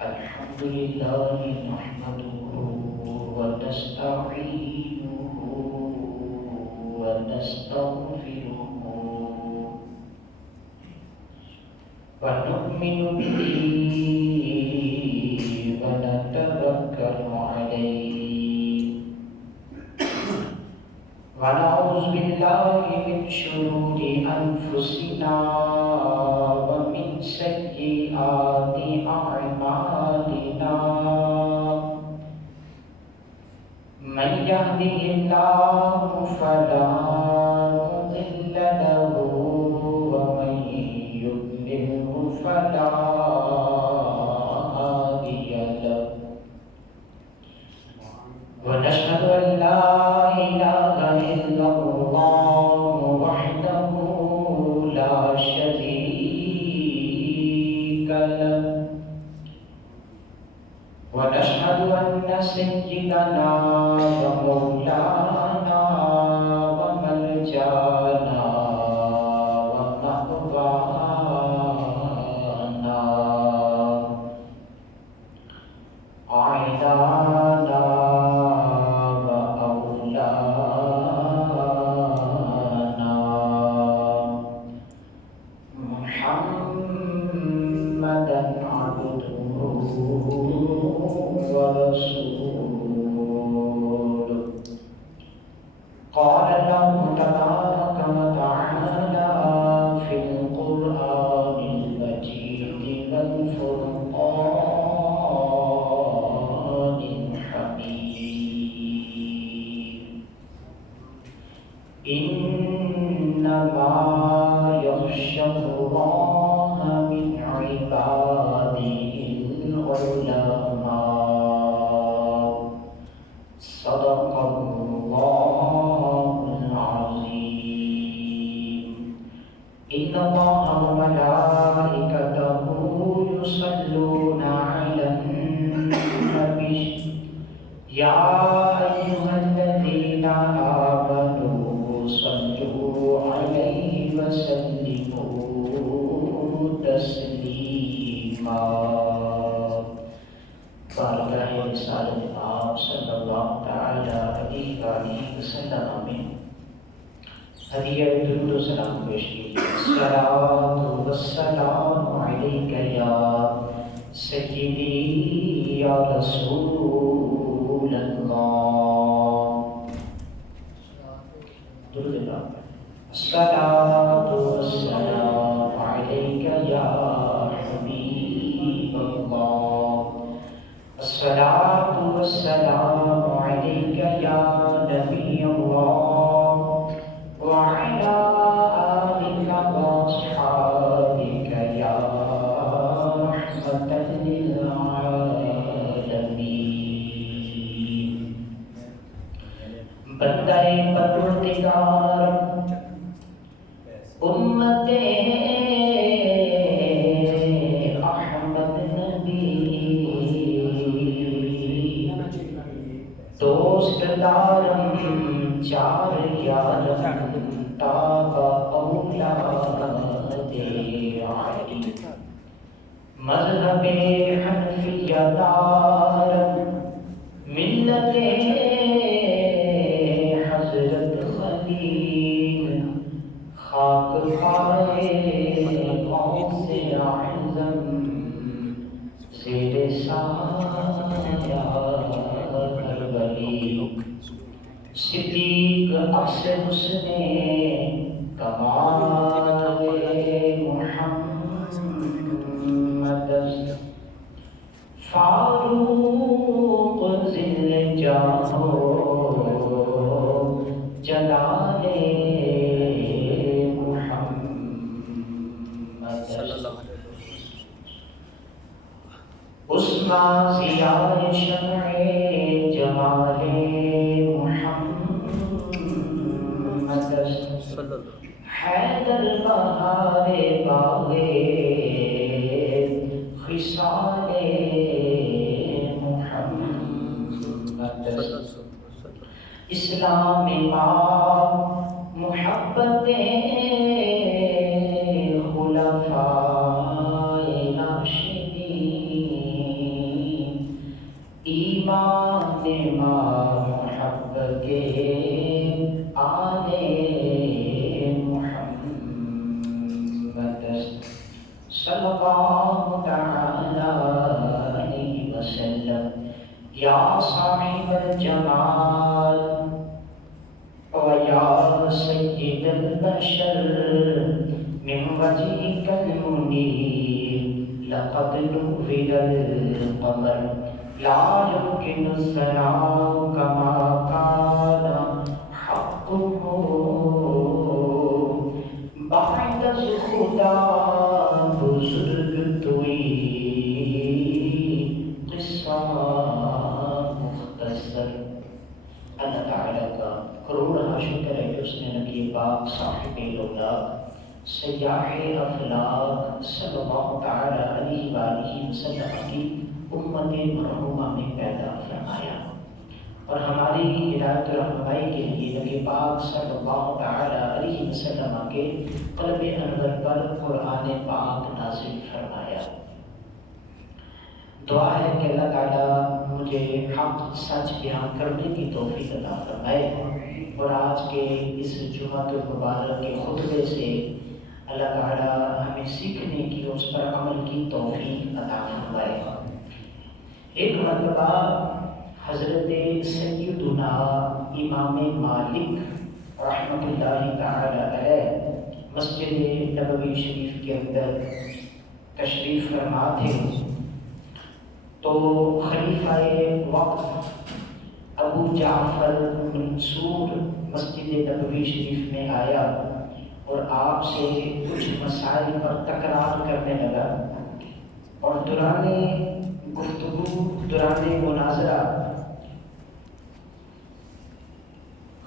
الحمد لله نحمده ونستعينه ونستغفره ونؤمن به ونتوكل عليه ونعوذ بالله من شرور أنفسنا ومن سيئات أعمالنا من يهده الله فلا مضل له ومن يضلل فلا هادي له ونشهد أن لا إله إلا الله وحده لا شريك له ونشهد أن سيدنا ومولانا وملجانا ومأوانا أعلانا وأولانا محمدا عبده ورسوله قال الله تبارك وتعالى في القرآن المجيد والفرقان الحميد إنما يخشى الله من عباده العلماء صدق الله العظيم إن الله وملائكته يصلون على النبي يا أيها الذين آمنوا صلوا عليه وسلموا تسليما بارگاہ رسالت آپ صلی اللہ تعالی علیہ وآلہ وسلم میں ہدیہ درود و سلام پیش کیجیے الصلاۃ والسلام علیک یا سیدی یا رسول اللہ درود اللہ الصلاۃ والسلام علیک یا حبیب اللہ الصلاۃ والسلام علیک یا نبی اللہ وعلی آلک واصحابک یا رحمۃ للعالمین بندہ پروردگار امت احمد نبی دوست دارم چار یارم تاب اولاد علی مذہب حنفیہ دارم ملت حضرت خلیل خاک پائے قوم سے اعظم زیر سایہ صدیق عکس حسن کمال محمد فاروق ذل جاہ جلال محمد عثمان ضیاء شمع جمال حیدر بہار باغ خصال محمد اسلام پاک محبت خلفاء الجمال ويا سيد البشر من وجهك المنير لقد نور القمر لا يمكن الثناء كما كان حقه بعد خدا بزرگ توئی قصہ مختصر۔ اللہ تعالیٰ کا کروڑہ شکر ہے کہ اس نے نبی پاک صاحب الاولاق سیاح افلاق صلی اللہ تعالیٰ علیہ وآلہ وسلم کی امت مرحومہ میں پیدا فرمایا، اور ہماری ہدایت و رہنمائی کے لیے نبی پاک صلی اللہ تعالیٰ علیہ وسلم کے قلب انور پر قرآن پاک نازل فرمایا۔ دعا ہے کہ اللہ تعالیٰ مجھے حق سچ بیان کرنے کی توفیق عطا فرمائے، اور آج کے اس جمعہ المبارک کے خطبے سے اللہ تعالیٰ ہمیں سیکھنے کی اور اس پر عمل کی توفیق عطا فرمائے۔ ایک مرتبہ حضرت سیدنا امام مالک رحمۃ اللہ تعالی علیہ مسجد نبوی شریف کے اندر تشریف فرما تھے، تو خلیفہ وقت ابو جعفر منصور مسجد نبوی شریف میں آیا اور آپ سے کچھ مسائل پر تکرار کرنے لگا، اور دوران گفتگو دوران مناظرہ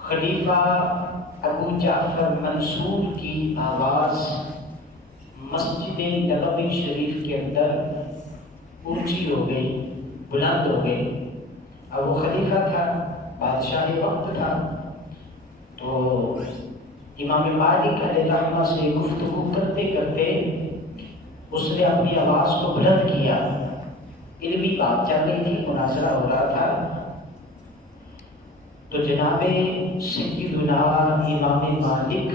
خلیفہ ابو جعفر منصور کی آواز مسجد نبوی شریف کے اندر اونچی ہو گئی، بلند ہو گئی۔ اب وہ خلیفہ تھا، بادشاہ وقت تھا، تو امام مالک علیہ رحمہ سے گفتگو کرتے کرتے اس نے اپنی آواز کو بلند کیا۔ علمی بات چل رہی تھی، مناظرہ ہو رہا تھا، تو جناب سیدنا امام مالک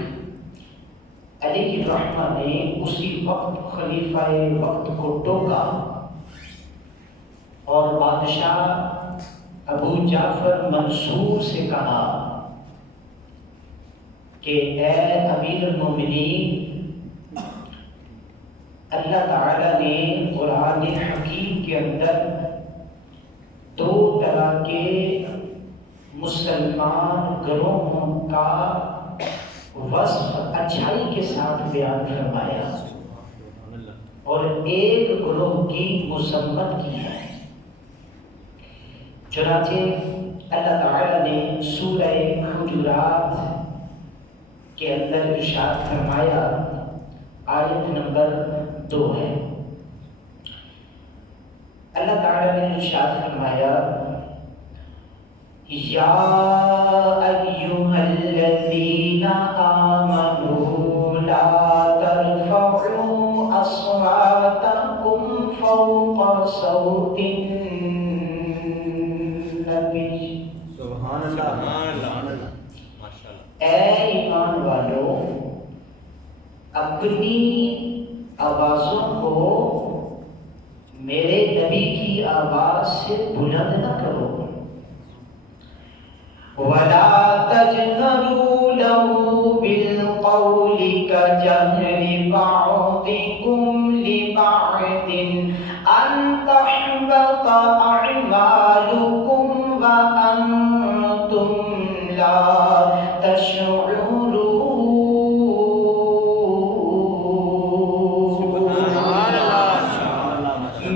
علیہ الرحمہ نے اسی وقت خلیفہ وقت کو ٹوکا اور بادشاہ ابو جعفر منصور سے کہا کہ اے امیر المومنین، اللہ تعالیٰ نے قرآن حکیم کے اندر دو طرح کے مسلمان گروہوں کا وصف اچھائی کے ساتھ بیان فرمایا، اور ایک گروہ کی مذمت کی ہے۔ چنانچہ اللہ تعالیٰ نے سورہ حجرات کے اندر ارشاد فرمایا، آیت نمبر 2 ہے۔ اللہ تعالیٰ نے ارشاد فرمایا، یا ایھا الذین آمنوا لا ترفعوا اصواتکم فوق صوت النبی۔ سبحان اللہ، ماشاءاللہ۔ اے ایمان والو، اپنی آوازوں کو میرے نبی کی آواز سے بلند نہ کرو۔ وَلَا تَجْهَرُوا لَهُ بِالْقَوْلِ كَجَهْرِ بَعْضِكُمْ لِبَعْضٍ أَن تَحْبَطَ أَعْمَالُكُمْ وَأَنْتُمْ لَا تَشْعُرُونَ۔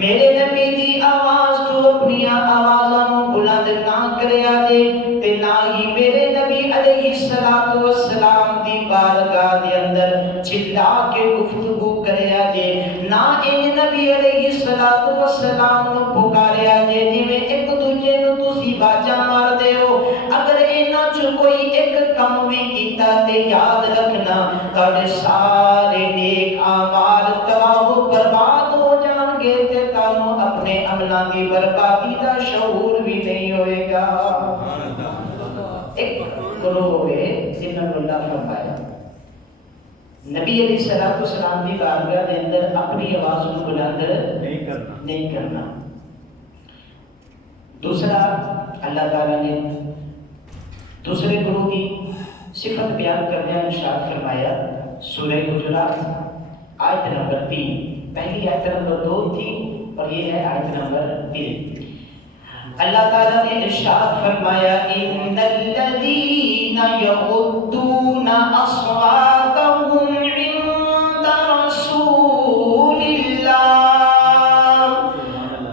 میرے نبی دی آواز تو اپنی آوازاں بلند نہ کریا دے، تے نہ ہی میرے نبی علیہ السلام دی بارگاہ دے اندر چلا کے گفتگو کریا دے، نہ ان نبی علیہ السلام نو پکاریا دے جویں ایک دوجے نو تسی باجاں مار دے ہو۔ اگر انہاں چ کوئی ایک کم بھی کیتا تے یاد رکھنا تہاڈے سارے نیک اعمال تباہ و برباد ہو جان گے، تے تانوں اپنے عملاں دی بربادی دا شعور بھی نہیں ہوئے گا۔ ایک گروہ ہے جنہوں نے اللہ فرمایا نبی علیہ السلام کی بارگاہ کے اندر اپنی آواز کو بلند نہیں کرنا۔ دوسرا اللہ تعالیٰ نے دوسرے گروہ کی صفت بیان کردیا ارشاد فرمایا سورہ حجرات آیت نمبر 3. پہلی آیت نمبر 2 تھی اور یہ ہے آیت نمبر 3. اللہ تعالیٰ نے ارشاد فرمایا ان الذین یغضون اصواتهم عند رسول اللہ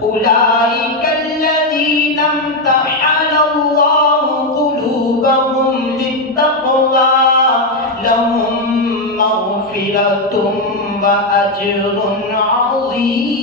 اولئک الذین امتحن اللہ قلوبهم للتقوی لهم مغفرۃ واجر عظیم.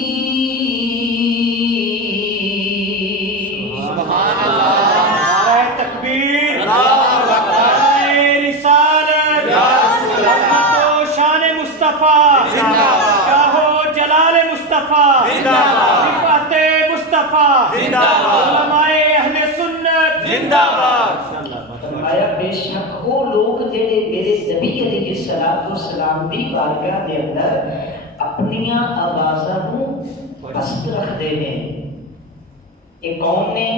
بے شک وہ لوگ جڑے میرے نبی علیہ الصلوۃ والسلام دی بارگاہ دے اندر اپنی آوازاں نو پست رکھدے نے. یہ کون نے؟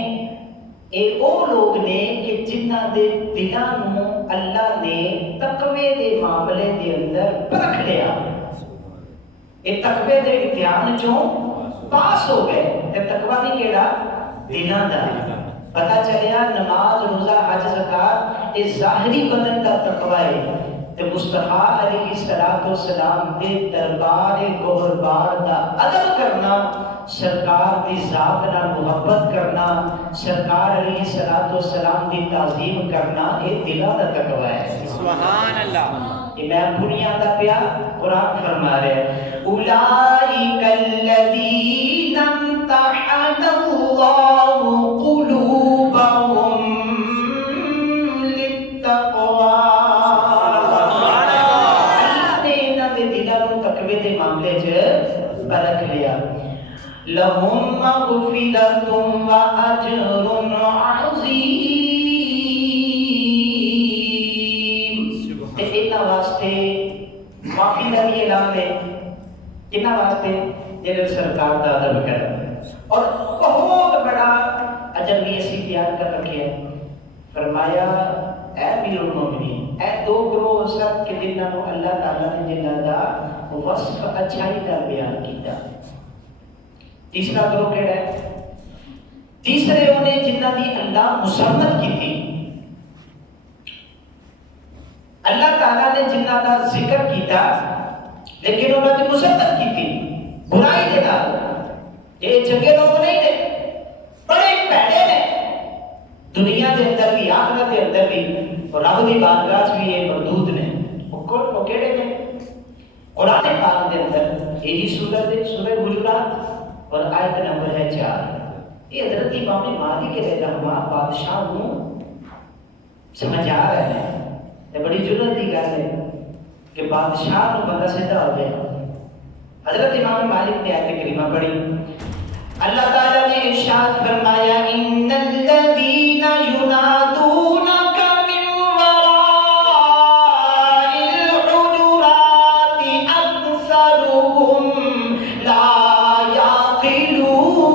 یہ وہ لوگ نے کہ جنہاں دے دلاں نو اللہ نے تقوی دے معاملے دے اندر پرکھ لیا. یہ تقوی دے امتحان چوں پاس ہو گئے. تے تقوی نہیں کیڑا؟ دلاں دا. پتہ چلیا نماز روزہ حج زکات یہ ظاہری بدن کا تقوی ہے تے مصطفیٰ علیہ الصلوۃ والسلام دے دربار گوہربار دا ادب کرنا، سرکار دی ذات نال محبت کرنا، سرکار علیہ الصلوۃ والسلام دی تعظیم کرنا، یہ دلاں دا تقوی ہے. سبحان اللہ. امام بنیاد دا پیا قرآن فرما رہے اولئک الذین امتحن اللہ قلوبهم للتقوی. اللہ نے انہاں دے دلاں نوں تقوی دے معاملے چ پرکھ لیا. لهم مغفرۃ واجر عظیم. واسطے معافی کا بھی اعلان ہے. کنہاں واسطے؟ جنہوں سرکار کا ادب کر اور بہت بڑا اجر بھی اسی تیار کر رکھے ہیں. فرمایا اے امیر المومنین اے دو گروہ سب کے جنہوں اللہ تعالیٰ نے جنہاں دا وصف اچھائی کا بیان کیتا. تیسرا گروہ کیڑا ہے؟ تیسرے انہیں جنہاں دی اللہ مسمت کی تھی. اللہ تعالیٰ نے جنہ کا ذکر کیتا لیکن انہوں نے مسبت کی تھی برائی دے نال. یہ چنگے لوگ نہیں نے، بڑے پیڑے نے. دنیا دے اندر بھی آخرت دے اندر بھی اور رب دی بارگاہ بھی یہ مردود نے. وہ کیڑے نے؟ قرآن پاک دے اندر یہی سورت ہے سورہ حجرات اور آیت نمبر ہے 4. یہ حضرت امام مالک علیہ الرحمہ بادشاہ کو سمجھا رہے ہیں. یہ بڑی جرت کی گل ہے کہ بادشاہ کو بندہ سیدھا ہو جائے. حضرت امام مالک نے آیت کریمہ پڑھی. اللہ تعالیٰ نے ارشاد فرمایا ان الذین ینادونک من وراء الحجرات اکثرهم لا یعقلون.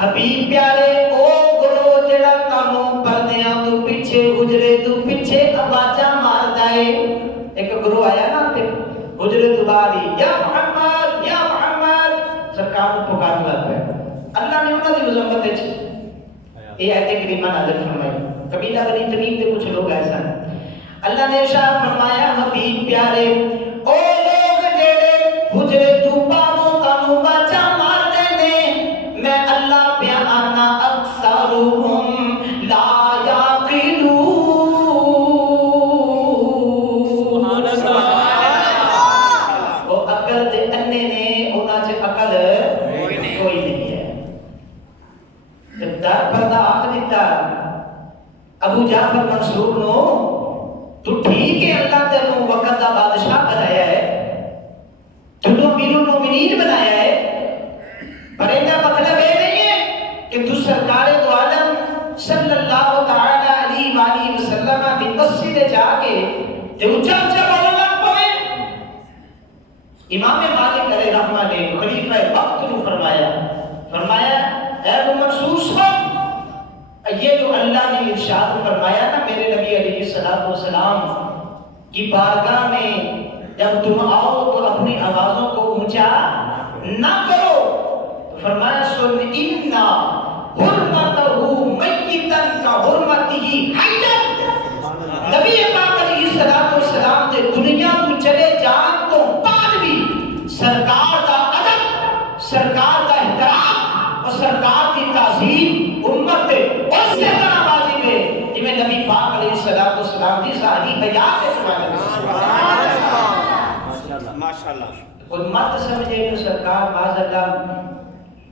حبیب پیارے حجرے تو پیچھے آوازاں ماردا ہے. ایک گروہ آیا نا تے حجرے تو بعد یا محمد سرکار کو پکارنے لگ پیا. اللہ نے انہاں دی مذمت وچ یہ آیت کریمہ نازل فرمائی. قبیلہ بنی تمیم کے کچھ لوگ ایسا ہیں. اللہ نے ارشاد فرمایا حبیب پیارے او لوگ جڑے حجرے تو بعد تانوں آوازاں ماردے نے میں اللہ پیا آنا اکثرهم لا ابو جعفر منصور نو تو ٹھیک ہے اللہ تینوں وقت دا بادشاہ بنایا ہے تینوں امیر المومنین بنایا ہے پر ایسا مطلب یہ نہیں ہے کہ تو سرکار دو عالم صلی اللہ تعالی علیہ وآلہ وسلم کی مسجد جا کے اونچا اونچا بولنا پڑے. امام مالک علیہ رحمہ نے خلیفہ وقت والسلام کی بارگاہ میں جب تم آؤ تو اپنی آوازوں کو اونچا نہ کرو. تو فرمایا سن انا حرمتہ میتن کا حرمتہ حیّن. نبی پاک علیہ السلام دے دنیا تو چلے جان تو بعد بھی سرکار دا ادب، سرکار دا احترام اور سرکار کی تعظیم امت دے اس سے طرح واجب ہے جویں نبی پاک علیہ السلام دی ظاہری حیات ہے. ماشاءاللہ. کوئی مت سمجھے کہ سرکار باز اللہ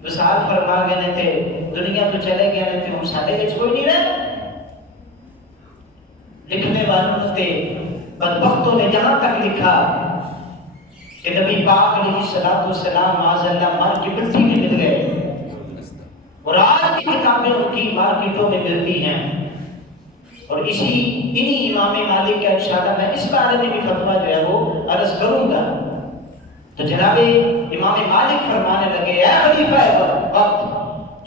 وصال فرما گئے تھے دنیا تو چلے گئے تھے ہم سارے وچ کوئی نہیں رہے. لکھنے والوں نے بدبختوں نے یہاں تک لکھا کہ نبی پاک علیہ السلام معاذ اللہ مار کی مٹی میں مل گئے اور آج کی کتابیں ان کی مارکیٹوں میں ملتی ہیں. اور انہی امام مالک کا انشاءاللہ میں اس بارے میں بھی فتویٰ جو ہے وہ عرض کروں گا. تو جناب امام مالک فرمانے لگے اے خلیفہ وقت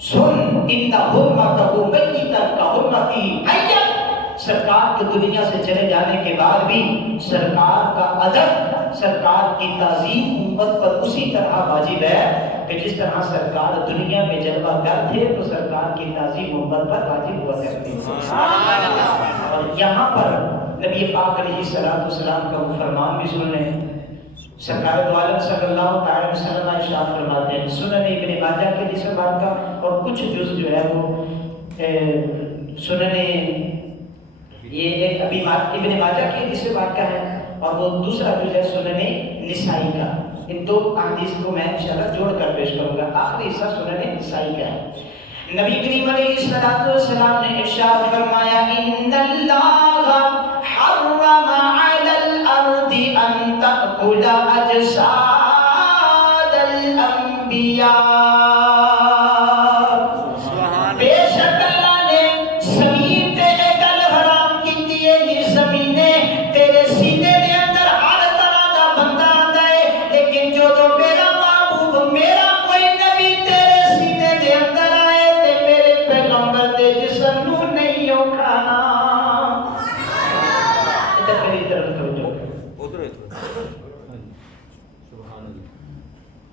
سن ان حرمتہ میتن کا حرمتہ حیّن. سرکار کے دنیا سے چلے جانے کے بعد بھی سرکار کا ادب، سرکار کی تعظیم امت پر اسی طرح واجب ہے کہ جس طرح سرکار دنیا میں جلوہ گر تھے تو سرکار کی تعظیم امت پر واجب ہوا کرتی ہے. اور یہاں پر نبی پاک علیہ السلام کا وہ فرمان بھی سن لیں. سرکار دو عالم صلی اللہ تعالی وسلم ارشاد فرماتے ہیں سنن ابن ماجہ کے جس بات کا اور کچھ جز جو ہے وہ سنن یہ ایک ابھی ابن ماجہ کی حدیث بات کا ہے اور وہ دوسرا جو ہے سنن نسائی کا. ان دو احادیث کو میں انشاءاللہ جوڑ کر پیش کروں گا. آخری حصہ سنن نسائی کا ہے. نبی کریم علیہ السلام نے ارشاد فرمایا ان اللہ حرم علی الارض ان تأکل اجساد الانبیاء.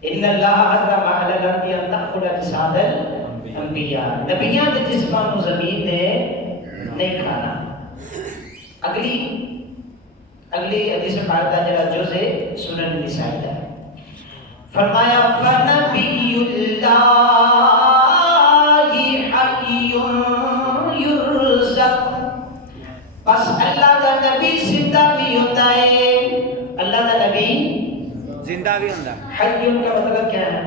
ان اللہ حرم علی الارض ان تأکل اجساد الانبیاء. نبیوں کے جسموں کو زمین نے نہیں کھانا. اگلی حدیث پاک کا جڑا جز ہے سنن نسائی کا. فرمایا فنبی اللہ حی یرزق. بس اللہ کا نبی زندہ بھی ہوتا ہے. اللہ کا نبی زندہ بھی ہوتا ہے. حی کا مطلب کیا ہے؟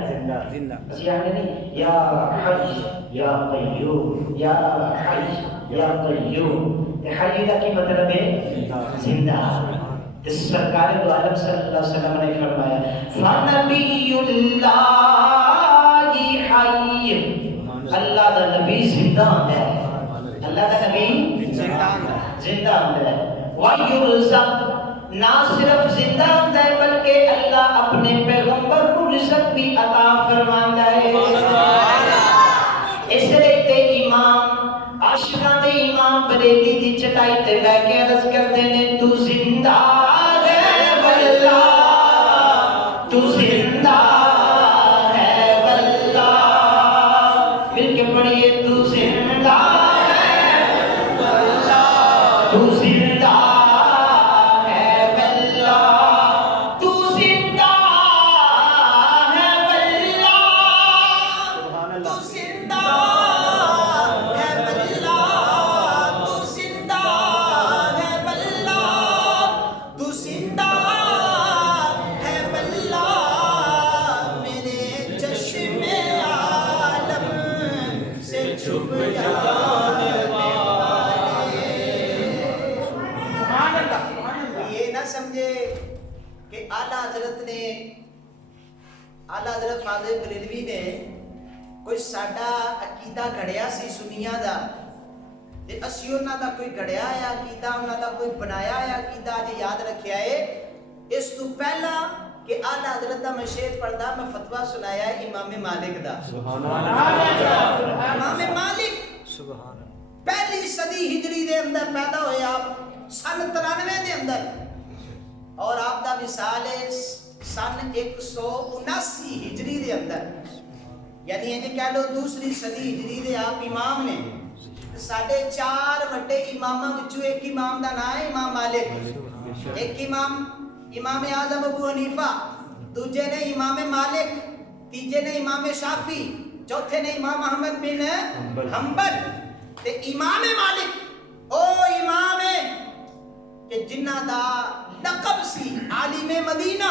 زندہ. بس یعنی نہیں یا حی یا قیوم یا حی یا قیوم. حی کا کی مطلب ہے زندہ. اس سرکار دو عالم صلی اللہ علیہ وسلم نے فرمایا فنبی اللہ حی. اللہ کا نبی زندہ ہے. اللہ کا نبی زندہ ہے. وَيُرْزَقْ نہ صرف زندہ ہوتا ہے بلکہ اللہ اپنے پیغمبر کو رزق بھی عطا فرماتا ہے. اس لیے امام عاشقاں دے امام بریلی دی چٹائی تے بیٹھ کے عرض کرتے ہیں تو زندہ ہے واللہ تو زندہ ہے واللہ. مل کے پڑھیے تو زندہ ہے واللہ تو زندہ حضرت فاضل بریلوی نے کوئی ساڈا عقیدہ گھڑیا سی سنیاں دا تے اسی انہاں دا کوئی گھڑیا ہے عقیدہ انہاں دا کوئی بنایا ہے عقیدہ اج یاد رکھیا ہے. اس تو پہلا کہ اعلی حضرت دا میں شعر پڑھدا میں فتویٰ سنایا ہے امام مالک دا. سبحان اللہ. امام مالک سبحان اللہ پہلی صدی ہجری دے اندر پیدا ہوئے. آپ سن سن 93 دے اندر اور آپ دا وصال سن 179 ہجری دے اندر، یعنی یہ کہہ لو دوسری صدی ہجری دے آپ امام نے. ساڑھے 4 وڈے اماماں وچوں ایک امام دا نام ہے امام مالک. ایک امام اعظم ابو حنیفہ، دوجے نے امام مالک، تیجے نے امام شافعی، چوتھے نے امام احمد بن حنبل. تے امام مالک او امام ہے کہ جنہ دا لقب سی عالم مدینہ.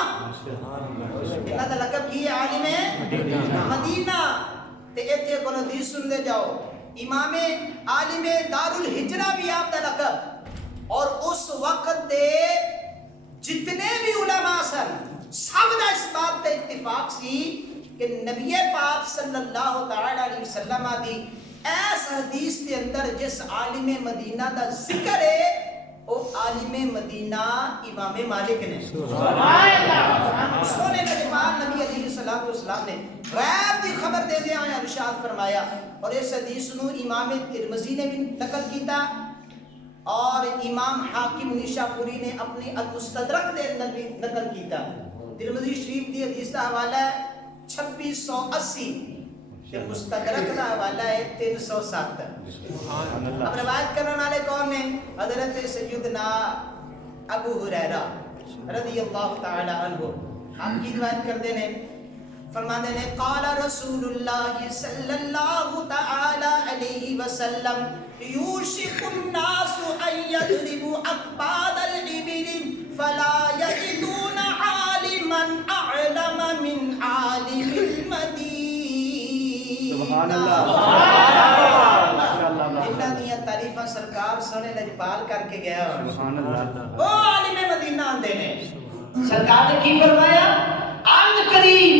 جنہ دا لقب کی ہے عالم مدینہ. تے ایتھے کو حدیث سن دے جاؤ، امام عالم دار الہجرہ بھی آپ دا لقب. اور اس وقت دے جتنے بھی علماء سن سب دا اس بات تے اتفاق سی کہ نبی پاک صلی اللہ تعالی علیہ وسلم دی ایس حدیث کے اندر جس عالم مدینہ دا ذکر ہے وہ عالم مدینہ امام مالک نے. سونے نجمان نبی علیہ السلام نے غیب دی خبر دے دیا آیا ارشاد فرمایا. اور اس حدیث نو امام ترمذی نے بھی نقل کیتا اور امام حاکم نیشاپوری نے اپنی المستدرک دے اندر بھی نقل کیتا. ترمذی شریف دی حدیث دا حوالہ ہے 2680 کہ مستدرک دا حوالہ ہے 307. اب روایت کرنے والے کون نے؟ حضرت سیدنا ابو ہریرہ رضی اللہ تعالی عنہ. ہم کی روایت کر دینے فرمانے نے قال رسول اللہ صلی اللہ تعالی علیہ وسلم یوشک الناس ان یضربوا اکباد الابل فلا یجدون عالما اعلم من عالم المدینہ. سبحان اللہ. جنہ دیا تعریفہ سرکار سونے لجپال کر کے گیا وہ عالم مدینہ آندے نے. سرکار نے کی فرمایا عن قریب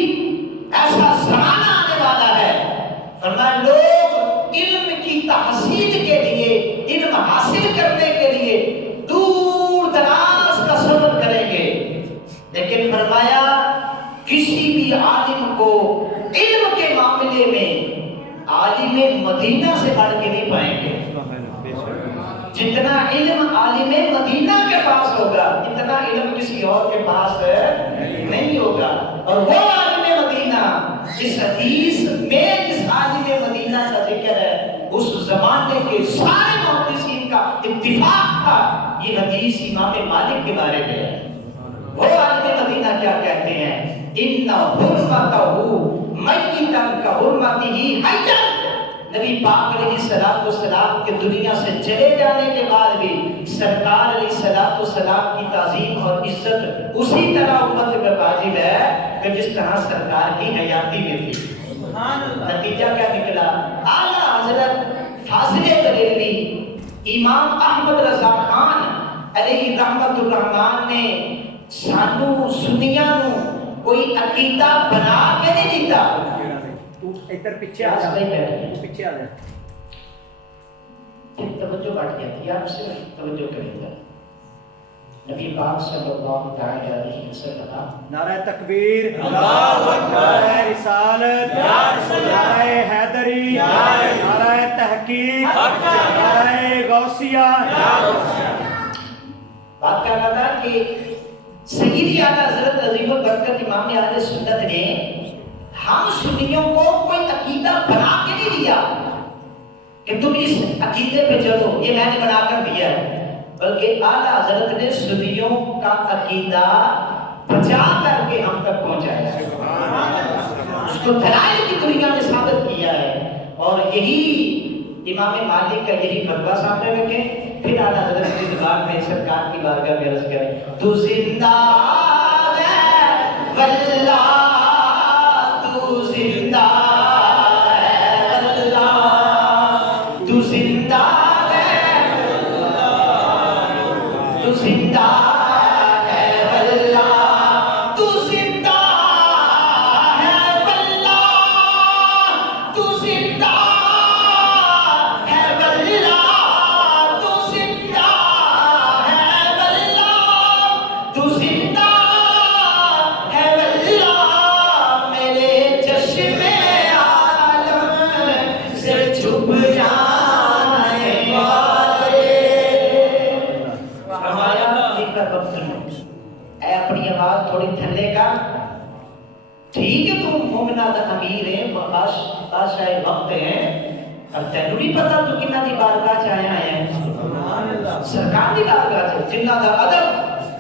ایسا زمانہ آنے والا ہے، فرمایا لوگ علم کی تحصیل کے لیے، علم حاصل کرنے کے لیے دور دراز کا سفر کریں گے، لیکن فرمایا کسی بھی عالم کو علم کے معاملے میں عالم مدینہ سے بڑھ کے نہیں پائیں گے. جتنا علم عالم مدینہ کے پاس ہوگا اتنا علم کسی اور کے پاس نہیں ہوگا. اور وہ عالم مدینہ اس حدیث میں جس عالم مدینہ کا ذکر ہے اس زمانے کے سارے محدثین کا اتفاق تھا یہ حدیث امام مالک کے بارے میں ہے. وہ عالم مدینہ کیا کہتے ہیں؟ ان حرمتہ میتا کحرمتہ حیا. نبی پاک علیہ السلام کے دنیا سے چلے جانے کے بعد بھی سرکار علیہ السلام کی تعظیم اور عزت اسی طرح امت میں واجب ہے کہ جس طرح سرکار کی حیاتی میں تھی. نتیجہ کیا نکلا؟ اعلیٰ حضرت فاضل بریلوی امام احمد رضا خان علیہ رحمت الرحمان نے سانو سنیاں نو کوئی عقیدہ بنا کے نہیں دیتا. ادھر پیچھے آ جا، پیچھے آ جا. توجہ بٹ جاتی ہے، آپ صرف توجہ کریں گا. نبی پاک صلی اللہ تعالی علیہ وسلم نعرہ تکبیر، اللہ اکبر، نعرہ رسالت، نعرہ حیدری، نعرہ تحقیق، نعرہ غوثیہ. بات کیا کہتا ہے کہ سیدی اعلیٰ حضرت عظیم البرکت امام اہل سنت نے ہم سنیوں کو کوئی عقیدہ بنا کے نہیں دیا کہ تم اس عقیدے پہ چلو، یہ میں نے بنا کر دیا ہے، بلکہ اعلیٰ حضرت نے سنیوں کا عقیدہ بچا کر کے ہم تک پہنچایا ہے، اس کو دلائل کی دنیا میں ثابت کیا ہے. اور یہی امام مالک کا یہی فتویٰ سامنے رکھیں، پھر اعلیٰ حضرت کی دماغ میں سرکار کی بارگاہ میں عرض کریں تو زندہ ہے واللہ خفیف الصوت، اے اپنی آواز تھوڑی تھلے کر، ٹھیک ہے تم مومنہ دا امیر ہے، بادشاہ وقت ہے، اب تینوں بھی پتا تو کنہ دی بارگاہ چاہے آئے ہیں، سرکار دی بارگاہ چاہے، جنہ دا ادب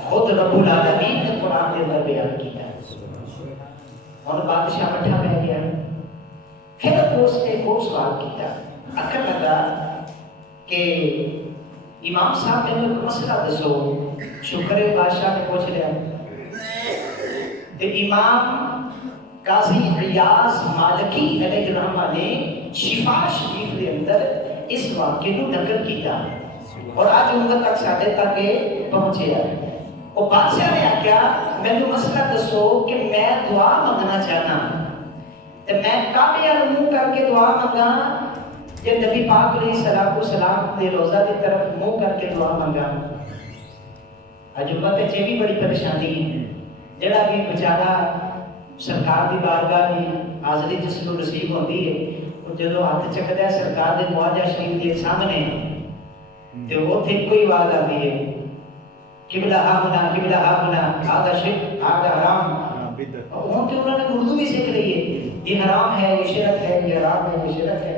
خود رب العالمین نے قرآن کے اندر بیان کیا ہے۔ اور بادشاہ مٹھا بہ گیا، پھر اس نے ایک اور سوال کیا، اکر لگا کہ امام صاحب نے ایک مسئلہ دسو، شکر بادشاہ نے پوچھ لیا، کہ امام قاضی ریاض مالکی علیہ الرحمہ نے شفا شریف کے اندر اس واقعے کو نقل کیا اور آج ان تک ساڑھے تک پہنچے ہیں۔ اور بادشاہ نے کیا میں نے مسئلہ دسو کہ میں دعا مانگنا چاہنا، تو میں کعبے منہ کر کے دعا مانگا کہ نبی پاک علیہ السلام دے روزہ دی طرف منہ کر کے دعا مانگا۔ آج امت تے بھی بڑی پریشانی ہے، جڑا بھی بیچارہ سرکار دی بارگاہ دی حاضری جس کو نصیب ہوتی ہے، وہ جدو ہاتھ چکدا ہے سرکار دے معاہدہ شریف کے سامنے تے اوتھے کوئی آواز آتی ہے، قبلہ ہاں قبلہ ہاں آدھا شرک آدھا حرام، اور انہوں نے اردو بھی سیکھ لی ہے، یہ حرام ہے یہ شرک ہے، یہ حرام ہے یہ شرک ہے۔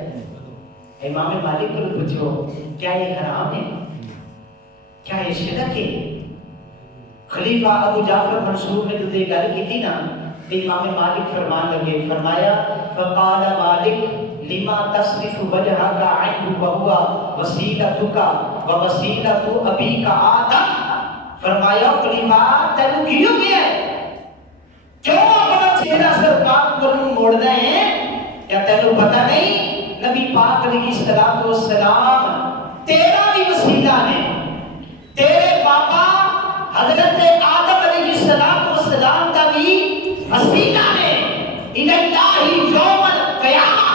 امام مالک کو پوچھو کیا یہ حرام ہے، کیا یہ شرک ہے؟ خلیفہ ابو جعفر منصور نے جو یہ گل کی تھی نا، امام مالک فرمان لگے، فرمایا فقال مالک لما تصرف وجهك عنه وهو وسیلتك ووسیلۃ ابیک آدم، فرمایا خلیفہ تینوں کیوں کیا ہے، کیوں اپنا چہرہ سرکار کو موڑ رہے ہیں؟ کیا تینوں پتہ نہیں نبی پاک علیہ السلام تیرا بھی وسیلہ ہے، تیرے باپا حضرت آدم علیہ السلام کا بھی وسیلہ ہے، الہ یوم القیامہ،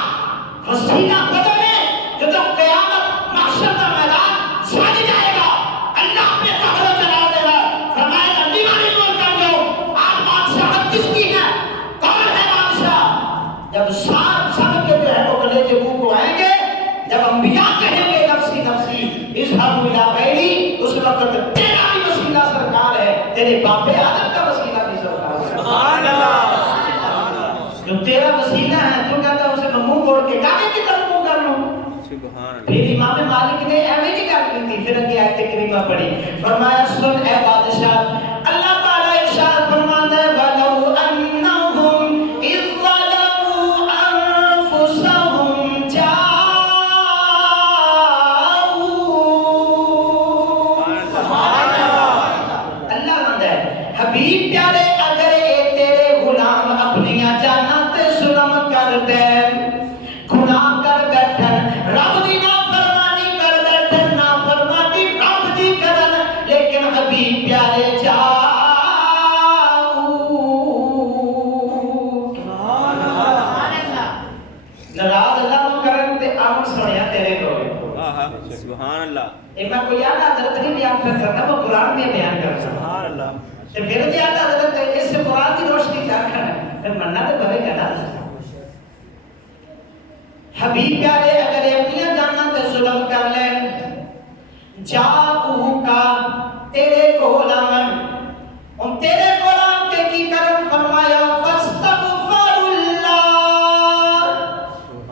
وسیلہ قدم ہے جو قیامت محشر کا میدان سج جائے گا، اللہ اپنے قبر چلا دے گا، فرمایا نبی مالک بول کر جو آج بادشاہت کس کی ہے، کون ہے بادشاہ؟ جب سب کے جو ہے وہ گلے کے منہ کو آئیں گے، جب انبیاء کہیں گے نفسی نفسی اذهبوا الی غیری، اس وقت تیرا بھی وسیلہ سرکار ہے، تیرے باپ آدم کا وسیلہ بھی سرکار ہے، سبحان اللہ، جو تیرا وسیلہ ہے تو کہتا ہے اسے میں منہ موڑ کے کعبے کی طرف منہ کر لوں۔ پھر امام مالک نے ایویں نہیں کر کی تھی، پھر اگے آیت کریمہ پڑھی، فرمایا سن اے بادشاہ، اللہ تعالیٰ ارشاد فرماتا ہے وَلَوْ أَنَّهُمْ إِذْ ظَلَمُوا أَنفُسَهُمْ اللہ مانتا ہے حبیب پیارے اگر اے تیرے غلام اپنی جانت ظلم کر دے، گناہ کر بیٹھن، رب دی نافرمانی کر بیٹھن، نافرمانی رب دی کرن، لیکن حبیب پیارے جاؤ ناراض اللہ نو کرن تے آمد سنیا تیرے کو، سبحان اللہ، ایک بار کوئی یاد حضرت نہیں بیان کرنا، وہ قرآن میں بیان کرنا، سبحان اللہ، تو پھر بھی آتا حضرت اس سے قرآن کی روشنی کیا کھڑا ہے، پھر مننا تو بھلے کہنا۔ حبیب پیارے اگر اپنی جاننا تے ظلم کر لیں، جاؤ کا تیرے غلام، ان تیرے غلام کے کی کرم فرمایا فاستغفر اللہ،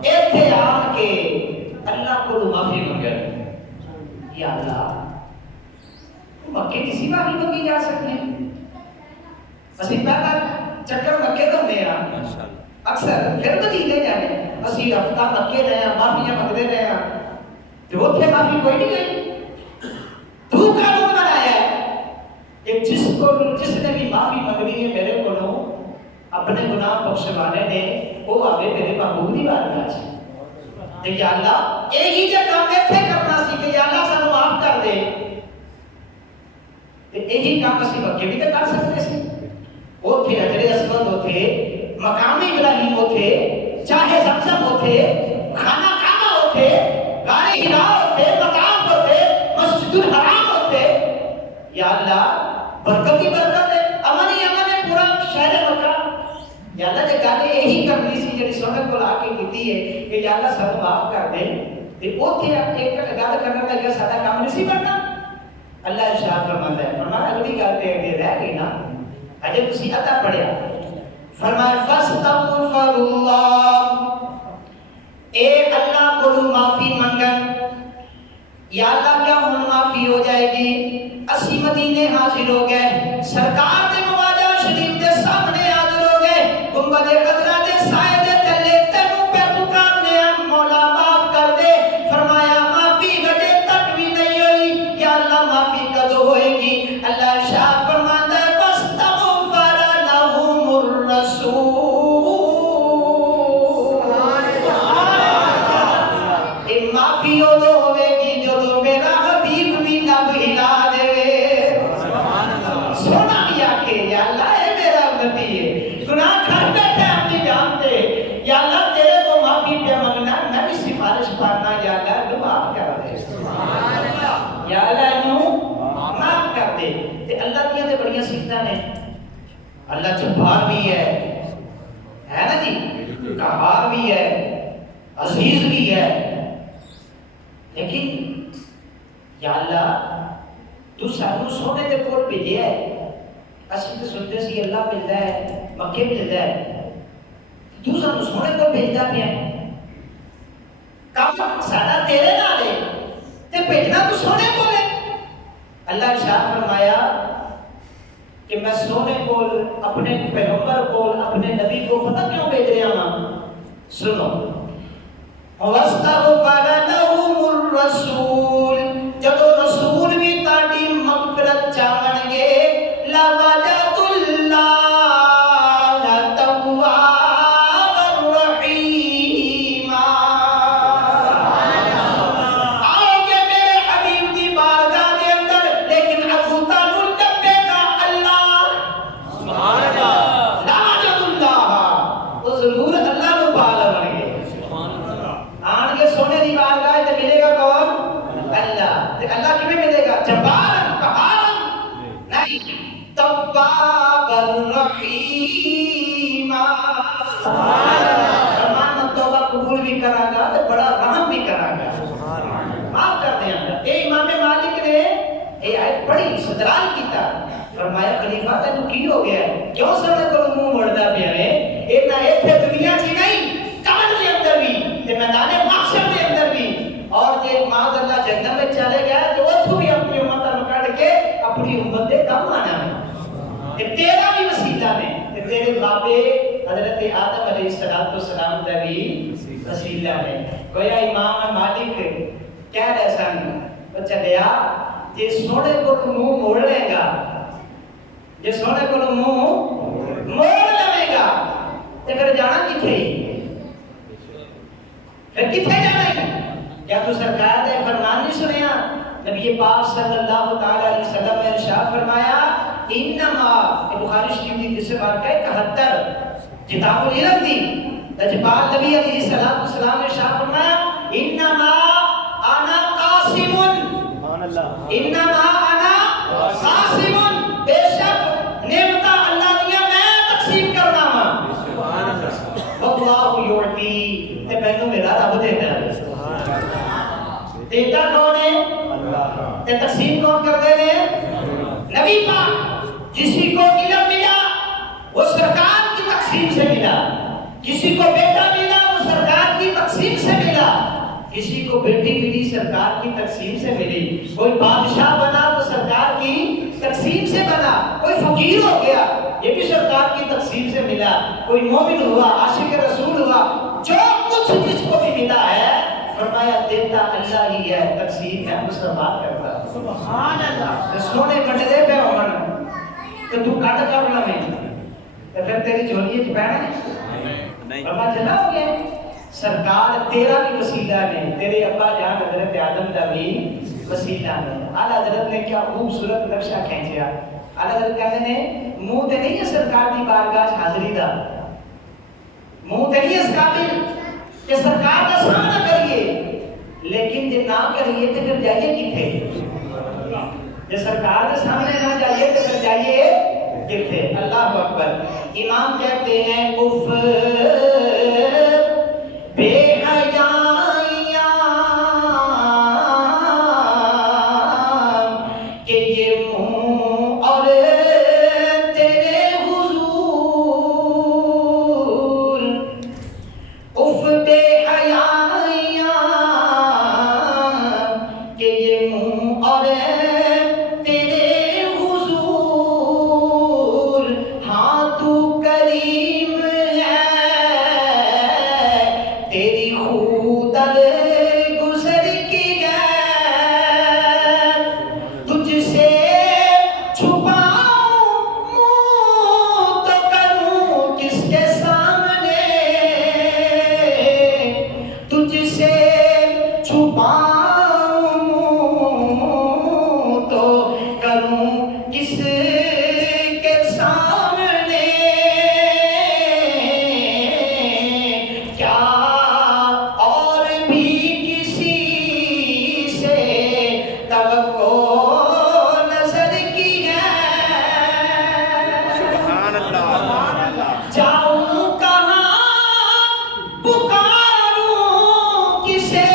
ایتھے آن کے اللہ کو معافی مانگے، یا اللہ مکے کسی معافی مانگی جا سکتی ہے، اسی پہلا چکر مکے تو ہونے ہیں اکثر، پھر مدینے جانے اسی ہفتہ مکے رہے ہیں، معافیاں مانگتے رہے ہیں، تو اتنے معافی کوئی نہیں گئی، تو قانون بنایا ہے کہ جس نے بھی معافی مانگنی ہے میرے کو اپنے گناہ بخشوانے نے وہ آگے میرے محبوب دی بارگاہ ہے کہ یا اللہ یہی جو کام ایتھے کرنا سی کہ یا اللہ سانو معاف کر دے، یہی کام اسی مکے بھی کر سکتے سی، اوتھے حجر اسود ہوتے، مقام ابراہیم ہوتے، چاہے زمزم ہوتے، خانہ کعبہ ہوتے، غار حرا ہوتے، مقام ہوتے، مسجد الحرام ہوتے، یا اللہ برکت ہی برکت ہے، امن ہی امن ہے پورا شہر مکہ، یا اللہ جے گل یہی کرنی سی جڑی سنت کو لا کے کیتی ہے کہ یا اللہ سب معاف کر دے، تے اوتھے ایک گل کرن دا جے ساڈا کام نہیں سی بننا، اللہ ارشاد فرماتا ہے، فرمایا اگلی گل تے اگے رہ گئی نا، اجے تسی عطا پڑھیا، فرمایا فاستغفر اللہ، اے اللہ کو معافی منگن، یا اللہ کیا ہن معافی ہو جائے گی؟ اسی مدینے حاضر ہو گئے، سرکار دے مواجہ شریف دے سامنے حاضر ہو گئے، گنبد خضرا دے سائے دے تلے تینوں پہ پکارنے ہیں مولا معاف کر دے، فرمایا معافی گھٹے تک بھی نہیں ہوئی، یا اللہ معافی کدو ہوئے گی؟ اللہ ارشاد فرماتا ہے فاستغفر لهم الرسول، معافی ادو ہوئے گی جو میرا حبیب بھی لب ہلا دے، سونا بھی آکے یا اللہ اے میرا امتی ہے، گناہ کر بیٹھے ہم نہیں جانتے، یا اللہ تیرے کو معافی پہ منگنا، میں بھی سفارش پانا، یا اللہ تو معاف کر دے، یا اللہ انہوں معاف کر دے۔ تے اللہ دیا دے بڑیاں صفتاں نے، اللہ جبار بھی ہے نا جی، قہار بھی ہے، عزیز بھی ہے، لیکن یا اللہ تو سانو سونے دے کول بھیجیا ہے، اسی تے سنتے سی اللہ ملدا ہے، مکے ملدا ہے، تو سانو سونے کول بھیجدا پیا ہے، کام ساڈا تیرے نال ہے تے بھیجنا تو سونے کول ہے۔ اللہ ارشاد فرمایا کہ میں سونے کول، اپنے پیغمبر کول، اپنے نبی کو پتہ کیوں بھیج رہا ہوں؟ سنو، وَاسْتَغْفَرَ لَهُمُ الرَّسُولُ، جب رسول بھی تاڑی مغفرت چاہن گے، لَوَجَدُ اللَّهَ تَوَّابًا رَحِيمًا، آؤ گے میرے حبیب دی بارگاہ دے اندر، لیکن ابو تانو ڈبے گا اللہ، لَوَجَدُ اللَّهَ، وہ ضرور اللہ کو پالا بن گے، آن کے سونے دی بارگاہ تے ملے گا کون؟ اللہ، تے اللہ کیویں ملے گا؟ جبارن قہارن نہیں، توابا رحیما، فرمان توبہ قبول بھی کرا گا تے بڑا رحم بھی کرا گا، معاف کر دیں گا۔ اے امام مالک نے اے آیت پڑھی، استدلال کیتا، فرمایا خلیفہ تینوں کی ہو گیا ہے؟ کیوں سارے کو منہ موڑدا پیا ہے؟ اے نہ ایتھے دنیا چ نہیں، قبر دے اندر بھی تے میدان محشر دے اندر بھی، اور جے معاذ اللہ جہنم میں چلے گیا تو اتھوں بھی اپنی امت نوں کڈ کے اپنی امت دے کم آنا ہے، تے تیرا بھی وسیلہ نے، تے تیرے بابے حضرت آدم علیہ السلام دا بھی وسیلہ ہے۔ گویا امام مالک کہہ رہے سن، وہ چلیا جے سونے کو منہ موڑ لے گا، جے سونے کو منہ موڑ لے گا تے پھر جانا کتھے؟ پھر کتھے جانا ہے؟ کیا تو سرکار دے فرمان نہیں سنیا؟ نبی پاک صلی اللہ تعالی علیہ وسلم نے ارشاد فرمایا انما، بخاری شریف کی جس بار کہ 71 کتاب العلم دی، لجپال نبی علیہ السلام نے ارشاد فرمایا انما انا قاسم، انما انا قاسم، بے شک نعمت اللہ دیا میں تقسیم کرنا ہوں، واللہ یعطی، تے مینوں میرا رب دیتا ہے، دیتا کون ہے؟ اللہ، تے تقسیم کون کر دے نبی پاک۔ جسی کو علم ملا وہ سرکار کی تقسیم سے ملا، کسی کو بیٹا ملا وہ سرکار کی تقسیم سے ملا، کسی کو بیٹی ملی سرکار کی تقسیم سے ملی، کوئی بادشاہ بنا تو سرکار کی تقسیم سے بنا، کوئی فقیر ہو گیا یہ بھی سرکار کی تقسیم سے ملا، کوئی مومن ہوا، عاشق رسول ہوا، جو کچھ جس کو بھی ملا ہے فرمایا دیتا اللہ ہی ہے، تقسیم ہے مسلمان کرتا، سبحان اللہ۔ سونے بڑے دے پہ ہونا تو تو کٹ کرنا میں تو پھر تیری جھولی وچ پہنا نہیں، ابا جلا ہو گیا، سرکار تیرا بھی وسیلہ نے، تیرے ابا جان حضرت آدم کا بھی وسیلہ نے۔ اعلیٰ حضرت نے کیا خوبصورت نقشہ کھینچیا، اعلیٰ حضرت کہتے ہیں منہ تے نہیں ہے سرکار کی بارگاہ حاضری دا، منہ تے نہیں اس قابل کہ سرکار کا سامنا کریے، لیکن جب نہ کریے تو پھر جائیے کتنے؟ جب سرکار کے سامنے نہ جائیے تو پھر جائیے کتنے؟ اللہ اکبر۔ امام کہتے ہیں کفر بے حیائیاں کہ یہ منہ اور تیرے حضور اف بے حیائیاں کہ یہ منہ اور تیرے حضور ہاں تو کریم ہے تیری خود گزر کی گئے تجھ سے چھپاؤں منہ تو کروں کس کے سامنے تجھ سے چھپاؤں منہ تو کروں کس کے سامنے کیا اور بھی کسی سے توقع نظر کی ہے سبحان اللہ جاؤں کہاں پکاروں کسے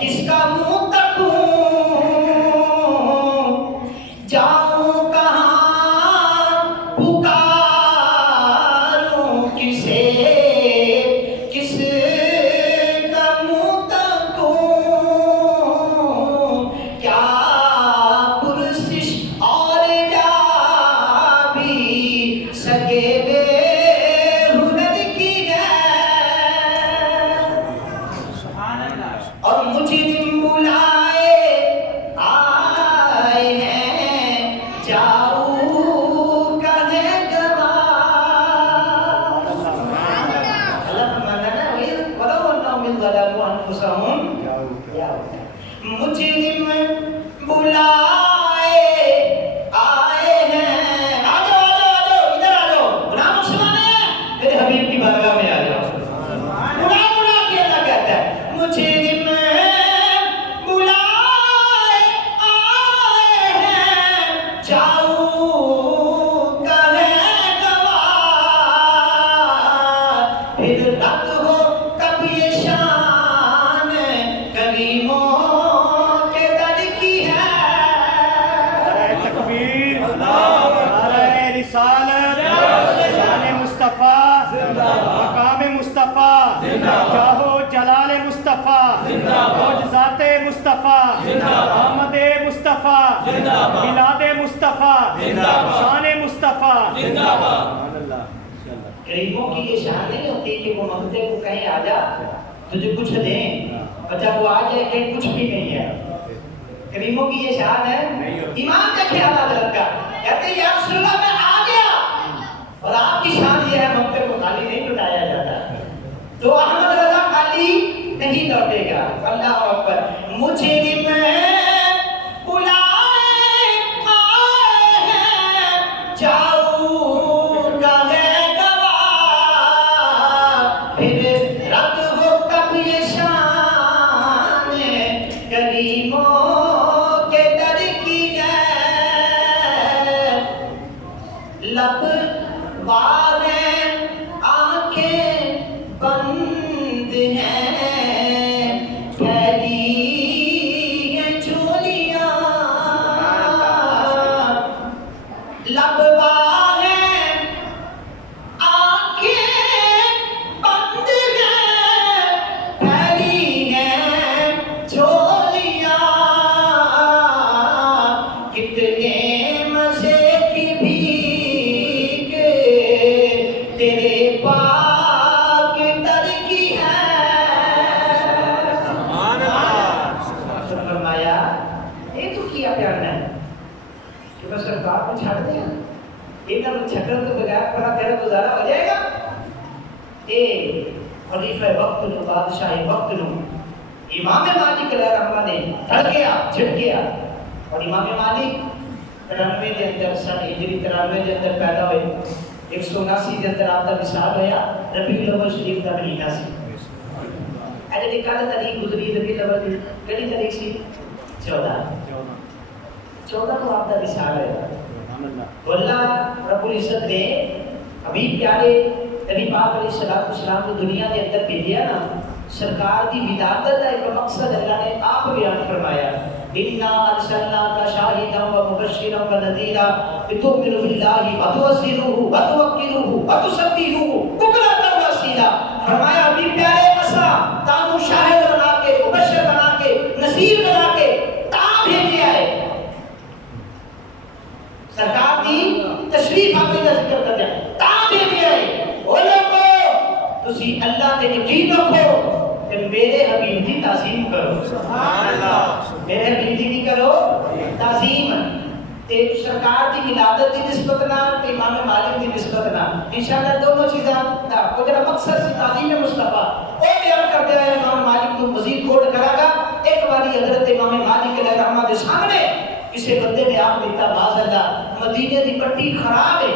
کس کا منہ تکوں جاؤں کہاں پکاروں کسے کس کا منہ تکوں کیا پرسش اور جا بھی سکے بے ہنر کی ہے اور مجرم بلائے آئے ہیں جاؤ کا ہے گواہ اللہ فرماتا ہے وَلَوْ أَنَّهُمْ إِذْ ظَلَمُوا أَنفُسَهُمْ مجرم بلائے آئے ہیں آ جاؤ ادھر آ جاؤ غلام مسلمان ہے میرے حبیب کی بارگاہ میں آ جاؤ بلا کے اللہ کہتا ہے مجرم بلائے آئے ہیں جاؤ کا ہے گواہ پھر رد ہو کب یہ شان کریموں کے در کی ہے تکبیر نعرہ رسالت شان مصطفیٰ مقام مصطفیٰ جاہو جلال مصطفیٰ معجزات مصطفیٰ آمد مصطفیٰ میلاد مصطفیٰ شان مصطفیٰ غریبوں کی یہ شان نہیں ہوتی کہ وہ مانگتے کو کہیں آ جا تجھے کچھ دیں اور جب وہ آ جائے کہ کچھ بھی نہیں ہے غریبوں کی یہ شان ہے ایمان کا خیال حضرت کا کہتے ہیں یا رسول اللہ میں آ گیا اور آپ کی شان یہ ہے مانگتے کو خالی نہیں لٹایا جاتا تو احمد رضا خالی نہیں لوٹے گا اللہ اکبر مجرم بلائے آئے ہیں جاؤ کا ہے گواہ پھر رد ہو کب یہ شان کریموں کے در کی ہے لب بار ہیں آنکھیں بند ہیں پھیلی ہیں چولیاں لب بار ہیں آنکھیں بند ہیں پھیلی ہیں چولیاں کتنے مزے کی بھیک تیرے پاک در کی ہے فرمایا یہ تو کیا پیار ہے کہ بس سرکار کو چھاڑ دیا ایک دم چھکر تو بغیر پڑا تیرا گزارا ہو جائے گا اے خلیفہ وقت نو بادشاہ وقت نو امام مالک علیہ رحمہ نے ڈر گیا جھٹ گیا اور امام مالک 93 کے اندر سن ہجری 93 کے اندر پیدا ہوئے 179 کے اندر آپ کا وصال ہوا ربیع الاول شریف کا مہینہ سی اجے دی کل تاریخ گزری ربیع الاول دی کہڑی تاریخ سی 14 کو آپ کا وصال ہوا تو اللہ رب العزت نے حبیب پیارے نبی پاک علیہ السلام کو دنیا کے اندر بھیجا نا سرکار کی ولادت کا ایک مقصد اللہ نے آپ بیان فرمایا انا ارسلناک شاہدا ومبشرا ونذیرا لتؤمنوا باللہ وتعزروہ وتوقروہ وتسبحوہ بکرۃ واصیلا. فرمایا ابھی پیارے مسا تانوں شاہد بنا کے مبشر بنا کے نذیر بنا کے تا بھیجے آئے. سرکار دی تشریف آتی کا ذکر کر دیا تا بھیجے آئے. او لوگو تسی اللہ تے یقین رکھو کہ میرے حبیب کی تعظیم کرو. سبحان اللہ. میرے حبیب کی کرو تعظیم. تے سرکار دی ولادت دی نسبت نال تے امام مالک دی نسبت نال انشاءاللہ دونوں چیزاں دا او جڑا مقصد سی تعظیم مصطفی او بیان کر دیا ہے. امام مالک کو مزید کوٹ کرا گا. ایک باری حضرت امام مالک علیہ رحمہ دے سامنے کسی بندے نے آپ دیتا باز اللہ مدینے دی پٹی خراب ہے.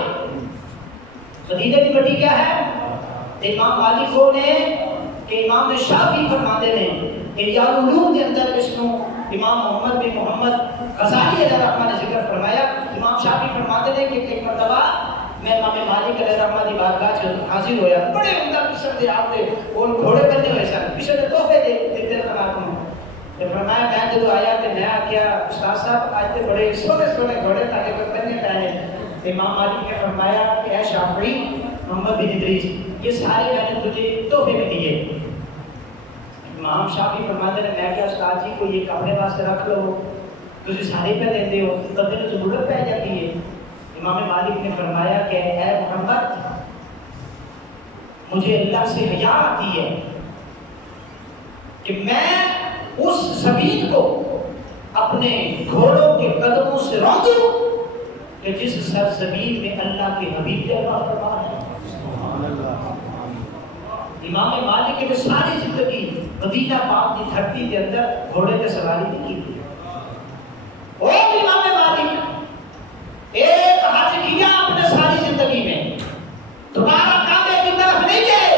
مدینے دی پٹی کیا ہے؟ امام مالک کو نے کہ امام شافعی فرماتے ہیں احیاء العلوم کے اندر اس کو امام محمد بن محمد غزالی علیہ رحمہ نے ذکر فرمایا. امام شافعی فرماتے ہیں کہ ایک مرتبہ میں امام مالک علیہ رحمہ دی بارگاہ سے حاضر ہویا. بڑے عمدہ قسم دے آپ نے اور گھوڑے بندے ہوئے سن پیچھے سے تحفے دیتے خراب ہوں. فرمایا میں جب آیا کہ میں کیا استاد صاحب آج تے بڑے سونے سونے گھوڑے تاکہ کوئی پہننے پہنے. امام مالک نے فرمایا کہ اے شافعی محمد بن ادریس یہ سارے میں نے تجھے تحفے میں دیے. امام شافعی فرماتے ہیں میں کیا استاد جی کو یہ کپڑے واسطے رکھ لو تجھے سارے پہ دیتے ہو کبھی تو ضرورت پہ جاتی ہے. امام مالک نے فرمایا کہ اے محمد مجھے اللہ سے حیا آتی ہے کہ میں اس زمین کو اپنے گھوڑوں کے قدموں سے رونگوں کہ جس سرزمین میں اللہ کے حبیب جلوہ فرما ہے. امام مالک نے ساری زندگی مدینہ پاک کی دھرتی کے اندر گھوڑے پہ سواری نہیں کی تھی. اور امام مالک ایک حج کیا اپنے ساری زندگی میں دوبارہ کعبے کی طرف نہیں گئے.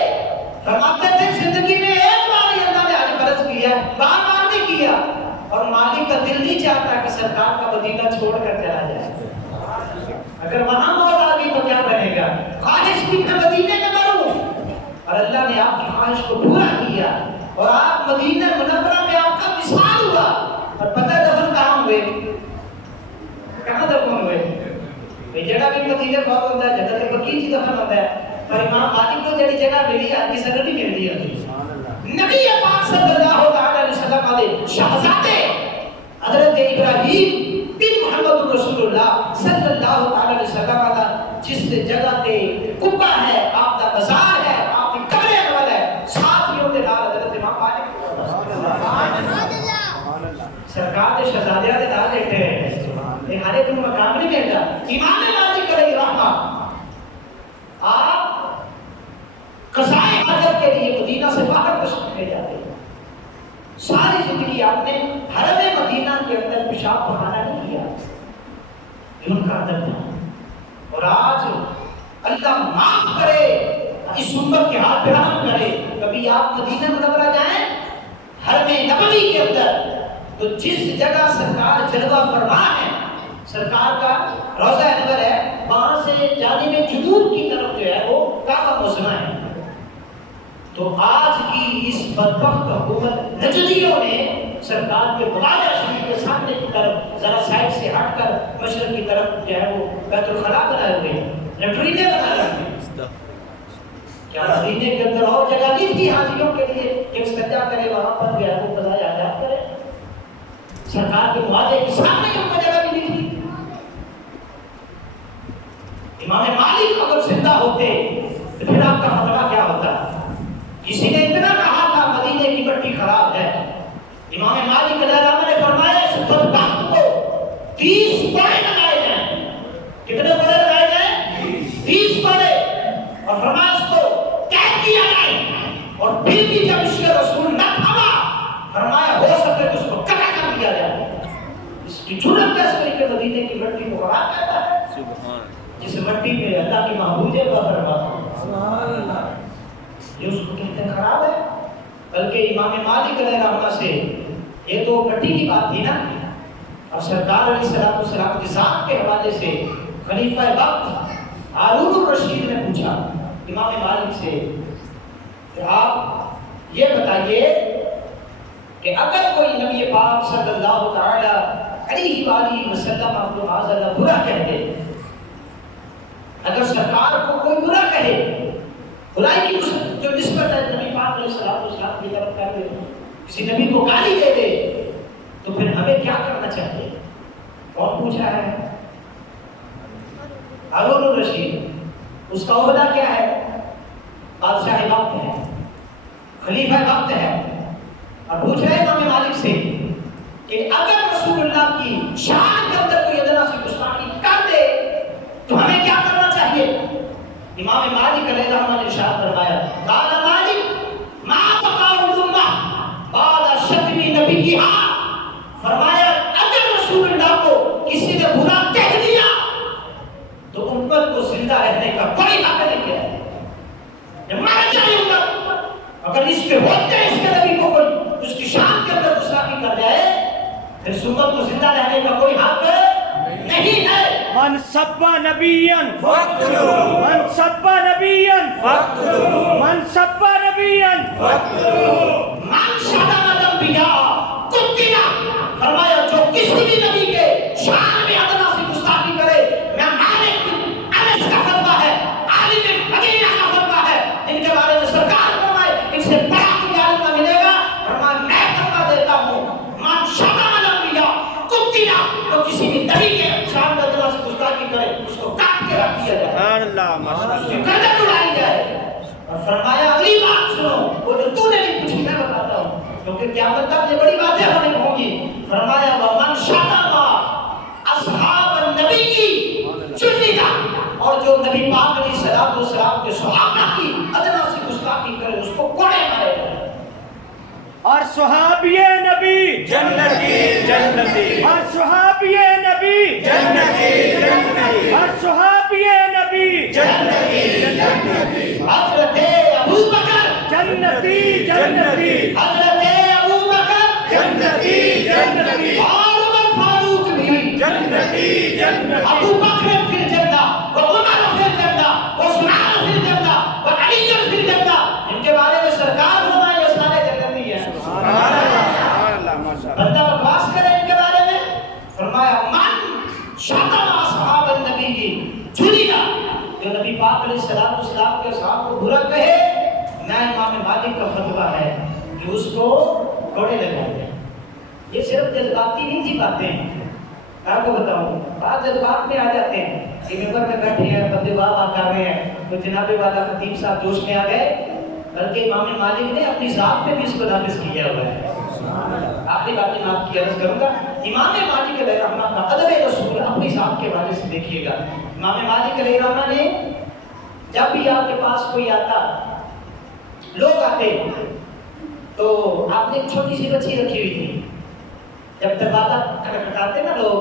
فرماتے تھے زندگی میں ایک بار ہی اللہ نے حج فرض کیا بار بار نہیں کیا. اور مالک کا دل نہیں چاہتا کہ سرکار کا مدینہ چھوڑ کر چلا جائے. اگر وہاں موت آ گئی تو کیا بنے گا؟ خواہش کی میں مدینے میں مروں. اور اللہ نے آپ کی خواہش کو پورا کیا اور آپ مدینہ منورہ میں آپ کا وصال ہوا. اور پتہ دفن کہاں ہوئے؟ کہاں دفن ہوئے؟ جگہ بھی مدینہ بہت ہوتا ہے جنت بقیع کی دفن ہوتا ہے. پر امام مالک کو جڑی جگہ ملی ہے کسی نے نہیں ملتی ہے. نبی پاک صلی اللہ علیہ وسلم علیہ شہزادے حضرت ابراہیم بن محمد رسول اللہ صلی اللہ علیہ وسلم علیہ جس جگہ تے قبہ ہے آپ کا مزار ہے آپ کی قبر اول ہے ساتھیوں کے نال حضرت امام مالک سرکار کے شہزادیاں کے نال بیٹھے ہیں. ہر ایک کو مقام نہیں ملتا. امام مالک علیہ رحمہ آپ قضائے حاجت کے لیے مدینہ سے باہر تشریف لے جاتے ہیں. ساری زندگی آپ نے حرم مدینہ کے اندر پیشاب بہانا نہیں کیا. یہ ان کا ادب تھا. اور آج اللہ معاف کرے اس امت کے ہاتھ پہ رحم کرے کبھی آپ مدینہ منورہ جائیں حرم نبوی کے اندر تو جس جگہ سرکار جلوہ فرما ہے سرکار کا روضہ انور ہے وہاں سے جانب جنوب کی طرف جو ہے وہ کعبہ مسلمہ ہے. تو آج کی اس بدبخت حکومت نجدیوں نے سرکار کے مواجہ شریف کے سامنے کی طرف ذرا سائڈ سے ہٹ کر مشرق کی طرف جو ہے وہ بیت الخلاء بنائے ہوئے ہیں لیٹرینے بنا رہے ہیں. کیا مدینے کے اندر اور جگہ نہیں تھی حاجیوں کے لیے ایک سجدہ کرے وہاں پر جو ہے وہ قضائے حاجات کرے؟ سرکار کے مواجہ کے سامنے کی کوئی جگہ بھی نہیں تھی. امام مالک اگر زندہ ہوتے تو پھر آپ کا خطرہ کیا ہوتا؟ کسی نے اتنا کہا تھا مدینے کی مٹی خراب ہے. امام مالک علیہ السلام نے فرمایا اس بدبخت کو 30 بڑے لگائے جائیں. کتنے بڑے لگائے جائیں؟ 30 بڑے. اور فرمایا اس کو قید کیا جائے. اور پھر بھی جب اس کے رسول نہ تھما فرمایا ہو سکے تو اس کو قطع کر دیا جائے. اس کی جرأت کیسے ہوئی کہ مدینے کی مٹی کو خراب کہتا ہے؟ سبحان جس مٹی میں اللہ کی محبوب ہے سبحان اللہ یہ اس کو کہتے ہیں خراب ہے. بلکہ امام مالک علیہ رحمہ سے یہ تو مٹی کی بات تھی نا. اور سرکار علیہ السلام کی ذات کے حوالے سے خلیفہ وقت ہارون الرشید نے پوچھا امام مالک سے کہ آپ یہ بتائیے کہ اگر کوئی نبی پاک صلی اللہ تعالی علیہ وآلہ وسلم آپ کو معاذ اللہ برا کہہ دے، اگر سرکار کو کوئی برا کہے، برائی کی جو نسبت ہے نبی پاک علیہ السلام کی طرف کر دے، کسی نبی کو گالی دے دے، تو پھر ہمیں کیا کرنا چاہیے؟ کون پوچھا ہے؟ ہارون الرشید، اس کا عہدہ کیا ہے؟ بادشاہ وقت ہے، خلیفہ وقت ہے، اور پوچھ رہے امام مالک سے کہ اگر رسول اللہ کی شان کے اندر کوئی ادنا سی گستاخی کر دے تو ہمیں کیا کرنا چاہیے؟ امام مالک علیہ الرحمہ نے ارشاد فرمایا، قال مالک ما بقاء الامہ بعد شتم نبیہا، فرمایا اگر رسول اللہ کو کسی نے برا کہہ دیا تو امت کو زندہ رہنے کا کوئی حق نہیں ہے، مر جائے امت، اگر اس کے ہوتے اس کے نبی کو کوئی اس کی شان کے اندر گستاخی کر جائے پھر امت کو زندہ رہنے کا کوئی حق نہیں ہے۔ من سب نبیا فاقتلوه، من سب نبیا فاقتلوه، من سب نبیا فاقتلوه، من شتم الانبیاء قتل، فرمایا جو کسی بھی نبی کے شان میں ادنا سی گستاخی کرے، میں مالک بن انس کا فتویٰ ہے، عالم مدینہ کا فتویٰ ہے، ان کے بارے میں سرکار فرمائے ان سے بڑا کوئی عالم نہ ملے گا، فرمایا میں فتویٰ دیتا ہوں من شتم الانبیاء قتل، تو کسی بھی نبی کے شان میں ادنا سی گستاخی کرے اس کو کاٹ کے رکھ دیا جائے، سبحان اللہ، ماشاء اس کی اللہ، گردن اڑائی جائے۔ اور فرمایا اگلی بات سنو، وہ جو تو نے نہیں پوچھی میں بتاتا ہوں کیونکہ قیامت تک یہ بڑی باتیں ہونے ہوں گی۔ فرمایا ومن شتم اصحاب النبی جلد، اور جو نبی پاک علیہ الصلوۃ والسلام کے صحابہ کی ادنا سی گستاخی کرے اس کو کوڑے مارے گا۔ اور صحابی نبی جنتی جنتی، اور صحابی نبی جنتی جنتی، اور صحابی نبی جنتی جنتی، حضرت ابو بکر جنتی جنتی، حضرت ابو بکر جنتی جنتی، اور عمر فاروق بھی جنتی جنتی، ابو بکر فی الجنہ و عمر فی الجنہ و عثمان فی الجنہ و علی فی الجنہ، ان کے بارے میں سرکار فرمائے یہ سارے جنتی ہیں۔ سبحان اللہ، ماشاء اللہ، بندہ بکواس کرے ان کے بارے میں، فرمایا من شتم اصحاب النبی جلد، جو نبی پاک علیہ السلام کے صحابہ کو برا کہے، میں امام مالک کا فتویٰ ہے کہ اس کو کوڑے لگائے جائیں۔ یہ صرف جذباتی نہیں تھی باتیں، آپ کو بتاؤں بعض جذبات میں آ جاتے ہیں کہ ممبر میں بیٹھے ہیں بندے واہ کر رہے ہیں تو جناب والا خطیب صاحب جوش میں آ گئے، بلکہ امام مالک نے اپنی ذات پہ بھی اس کو نافذ کیا ہوا ہے۔ آخری بات میں آپ کی عرض کروں گا، امام مالک علیہ الرحمہ کا ادب رسول اپنی ذات کے حوالے سے دیکھیے گا۔ امام مالک علیہ الرحمہ نے جب بھی آپ کے پاس کوئی آتا، لوگ آتے تو آپ نے ایک چھوٹی سی بچی رکھی ہوئی تھی، جب دروازہ کھٹکھٹاتے نا لوگ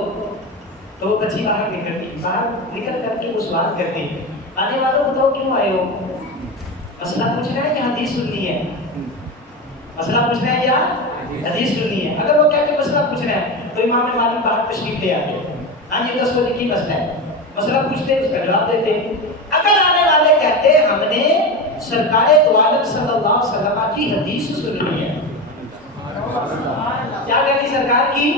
تو وہ بچی باہر نکل کر کے وہ سوال کرتی، آنے والوں بتاؤ کیوں آئے ہو؟ مسئلہ پوچھنا ہے یا حدیث سننی ہے؟ مسئلہ پوچھنا ہے یا حدیث سننی ہے؟ اگر وہ کہتے مسئلہ پوچھنا ہے تو امام مالک باہر تشریف لے آتے، ہاں یہ 10 بجے کی مسئلہ ہے، مسئلہ پوچھتے اس کا جواب دیتے۔ اگر آنے والے کہتے ہم نے سرکار دو عالم صلی اللہ علیہ وسلم کی حدیث سننی ہے، کیا کہتی سرکار کی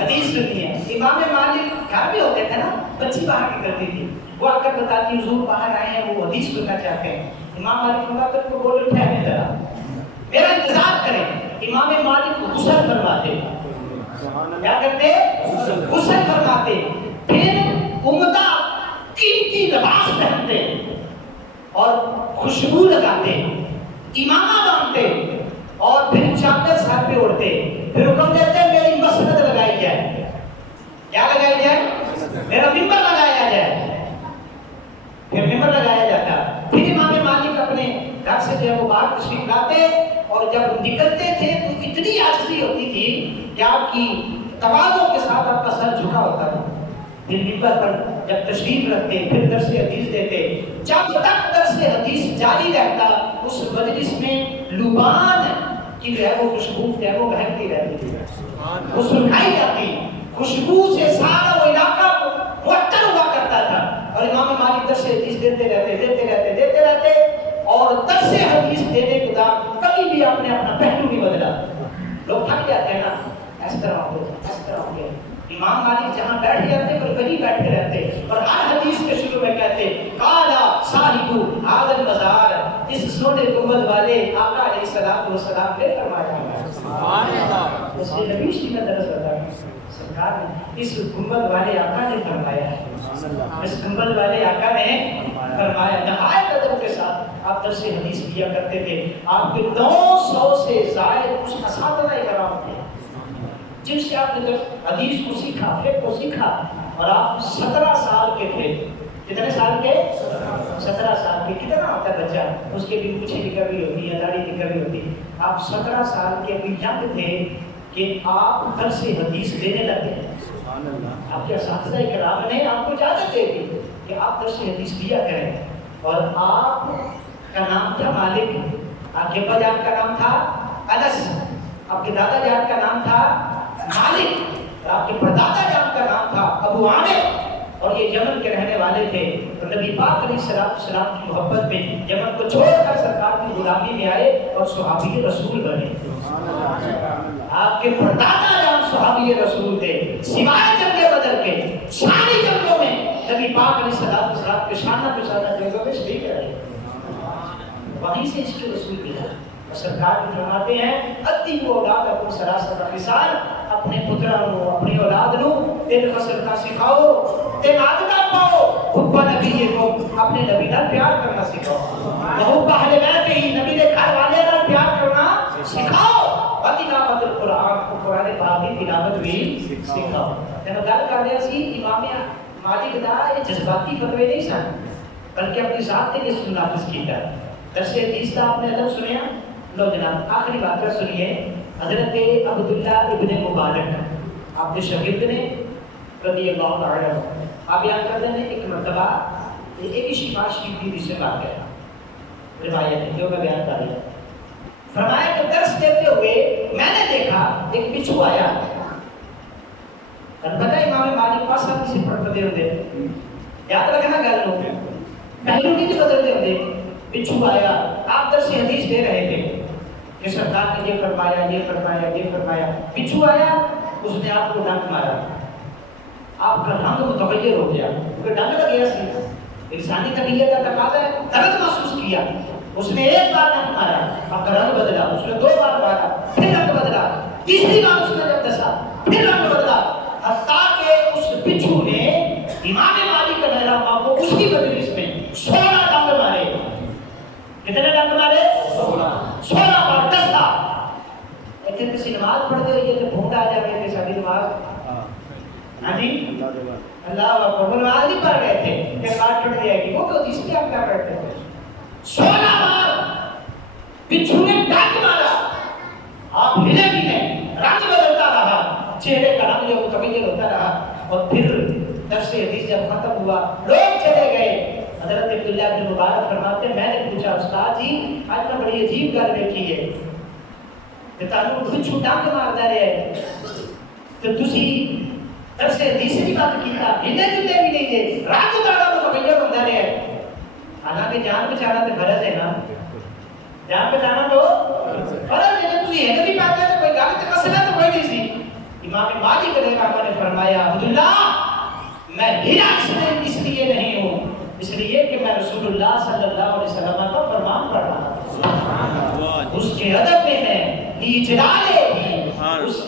حدیث سننی ہے، امام مالک گھر بھی ہوتے تھے نا، بچی باہر کی کرتی تھی، وہ آ کر بتاتی حضور باہر آئے ہیں وہ حدیث سننا چاہتے ہیں، امام مالک فرماتے ان کو بول اٹھا ہے ذرا میرا انتظار کریں، امام مالک غسل فرماتے، کیا کرتے غسل فرماتے، پھر عمدہ قیمتی لباس پہنتے اور خوشبو لگاتے، امامہ باندھتے اور پھر چادر سر پہ اوڑھتے، پھر حکم دیتے میری مسند لگائی جائے، کیا لگائی جائے؟ میرا ممبر لگایا جائے، پھر ممبر لگایا جاتا، پھر امام مالک اپنے گھر سے جو ہے وہ باہر تشریف لاتے اور جب نکلتے تھے تو اتنی عاجزی ہوتی تھی کہ آپ کی تواضع کے ساتھ آپ کا سر جھکا ہوتا تھا، پھر ممبر پر جب تشریف رکھتے پھر درس حدیث دیتے، جب تک درس حدیث جاری رہتا اس مجلس میں لبان کی جو ہے وہ خوشبو جو ہے وہ بہکتی رہتی تھی، وہ سنائی جاتی، خوشبو سے سارا وہ علاقہ معطر ہوا کرتا تھا، اور امام مالک درس حدیث دیتے رہتے اور درس حدیث دینے کے بعد کبھی بھی آپ نے اپنا پہلو نہیں بدلا، لوگ تھک جاتے ہیں نا، اس طرح ہو گئے، اس طرح ہو گئے. امام مالک جہاں بیٹھ جاتے اور وہیں بیٹھے رہتے اور ہر حدیث کے شروع میں کہتے قالا صاحب هذا المزار، اس سونے گنبد والے آقا علیہ الصلوۃ والسلام نے فرمایا. سبحان اللہ. اس نے نبی کی درس بتایا سرکار نے اس گنبد والے آقا نے فرمایا ہے، اس گنبد والے آقا نے فرمایا. نہایت ادب کے ساتھ آپ درس حدیث کیا کرتے تھے. آپ کے 900 سے زائد کچھ اساتذہ کرام تھے جن سے آپ نے حدیث کو سیکھا، فقہ کو سیکھا. اور آپ 17 سال کے تھے. کتنے سال کے؟ 17 سال کے. کتنا ہوتا ہے بچہ؟ اس کے بھی مونچھیں کی کمی ہوتی ہے، داڑھی کی کمی ہوتی ہے. آپ 17 سال کے بھی ینگ تھے کہ آپ درس حدیث دینے لگے. آپ کے اساتذہ کرام نے آپ کو اجازت دے دی کہ آپ درس حدیث دیا کریں. اور آپ کا نام تھا مالک، آپ کے ابا جان کا نام تھا انس، آپ کے دادا جان کا نام تھا مالک، آپ کے پردادا جان کا نام تھا ابو عامر. اور یہ یمن کے رہنے والے تھے. تو نبی پاک علیہ السلام کی محبت میں یمن کو چھوڑ کر سرکار کی غلامی میں آئے اور صحابی رسول بنے. آپ کے پردادا جان صحابی رسول تھے. سوائے جنگ بدر کے ساری جنگوں میں نبی پاک علیہ السلام کے شانہ بشانہ جنگوں میں شریک رہے. وہیں سے اس کے رسول ملا. سرکار بھی فرماتے ہیں ادی کو اولاد اپنے سراسر مثال اپنے پتروں کو، اپنی اولاد کو دل خسر کا سکھاؤ، دل آدھا پاؤ. حب نبی کو اپنے نبی نال پیار کرنا سکھاؤ. حب اہل بیت ہی نبی کے گھر والے نال پیار کرنا سکھاؤ. تلاوت القرآن کو قرآن پاک کی تلاوت بھی سکھاؤ. میں گل کر رہا سی امام مالک دا یہ جذباتی فتوے نہیں سن بلکہ اپنی ذات نے اس نافذ کیتا. درس حدیث کا آپ نے ادب سنیا. لو جناب آخری واقعہ سنیے. حضرت عبداللہ ابن مبارک آپ کے شاگرد نے رضی اللہ تعالی عنہ. آپ بیان کرتے ہیں ایک مرتبہ ایک ہی شفا شریف کی سے بات ہے روایت ہے جو میں بیان کر رہا ہوں. فرمایا کہ درس دیتے ہوئے میں نے دیکھا ایک بچھو آیا. البتہ امام مالک پاس ہم کسی پڑھتے ہوتے یاد رکھنا گل لوگ پہلو نہیں بدلتے ہوتے. بچھو آیا، آپ درس حدیث دے رہے تھے کہ سرکار نے یہ فرمایا، یہ فرمایا، یہ فرمایا. بچھو آیا، اس نے آپ کو ڈنک مارا. آپ کا رنگ متغیر ہو گیا کیونکہ ڈنک لگ گیا سی. انسانی طبیعت کا تقاضا ہے. درد محسوس کیا، اس نے ایک بار ڈنک مارا، آپ کا رنگ بدلا. اس نے 2 بار مارا، پھر رنگ بدلا. تیسری بار اس نے جب دسا پھر رنگ بدلا. حتیٰ کہ اس بچھو نے امام مالک رحمہ اللہ کو اس کی مجلس میں 16 ڈنک مارے. کتنے ڈنک مارے؟ 16 بار دستا. ایتھے کسی نماز پڑھتے ہوئے تو بھونڈا آ جائے کہ ساری نماز ہاں جی اللہ اکبر نماز نہیں پڑھ رہے تھے کہ کاٹ ٹوٹ جائے گی. وہ تو جس میں آپ کیا کرتے تھے 16 بار بچھو نے ڈنک مارا. آپ ہلے بھی نہیں، رنگ بدلتا رہا، چہرے کا رنگ جو متغیر ہوتا رہا. اور پھر درس حدیث جب ختم ہوا لوگ چلے گئے. حضرت عبداللہ بن مبارک فرماتے ہیں میں نے پوچھا استاد جی آج میں بڑی عجیب گل دیکھی ہے کہ تانوں بچھو ڈنک ماردا رہے تو تسی درس حدیث کی بات کیتا ہلے جلے بھی نہیں گئے. رنگ تہاڈا متغیر ہوندا رہے. حالانکہ جان بچانا تو فرض ہے نا. جان بچانا تو فرض ہے. تسی ہلے بھی پاتے تو کوئی گل تے مسئلہ تو کوئی نہیں سی. امام مالک رحمہ نے فرمایا عبداللہ میں ہلا اس لیے نہیں ہوں اس لیے کہ میں رسول اللہ صلی اللہ علیہ وسلم کا فرمان پڑھ رہا ہوں. اس کے ادب میں ہے اجلالے اس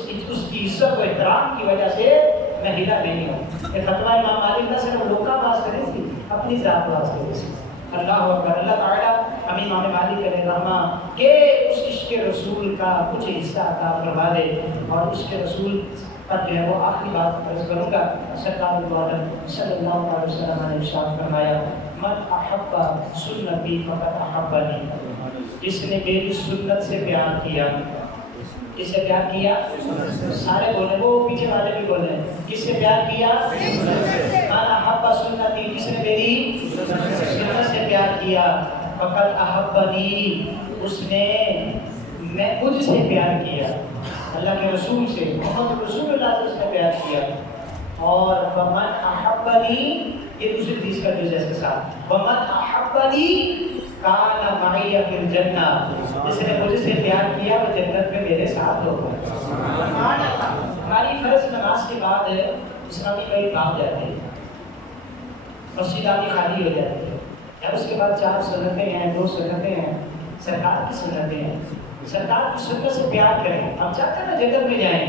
کی عزت و احترام کی وجہ سے میں ہلا نہیں ہوں. یہ فتویٰ امام مالک کا صرف لوگ کا باز کرے تھی اپنی ذات باز کرے تھی. اللہ اکبر. اللہ تعالیٰ ہم امام مالک علیہ الرحمہ کہ اس عشق رسول کا کچھ حصہ عطا فرما دے. اور عشق رسول پر جو ہے وہ آخری بات عرض کروں گا. سرکار دو عالم صلی اللہ علیہ وسلم نے ارشاد فرمایا من احب سنتی فقط احبنی. جس نے میری سنت سے پیار کیا. کس سے پیار کیا؟ سارے بولے وہ پیچھے والے بھی بولے کس سے پیار کیا؟ من احب سنتی جس نے میری سنت سے پیار کیا فقط احبنی اس نے میں مجھ سے پیار کیا. اللہ کے رسول سے محمد رسول اللہ سے اس نے پیار کیا. اور ومن احبنی یہ دوسری حدیث کا جز ہے اس کے ساتھ ومن احبنی کان معی فی الجنہ، جس نے مجھ سے پیار کیا وہ جنت میں میرے ساتھ ہوگا۔ ہماری فرض نماز کے بعد اسلامی کئی بھاگ جاتے ہیں، مسجد آدھی خالی ہو جاتی ہے، اب اس کے بعد 4 سنتیں ہیں، 2 سنتیں ہیں، سرکار کی سنتیں ہیں۔ سرکار کی سنت سے پیار کریں۔ ہم چاہتے ہیں نا جنت میں جائیں،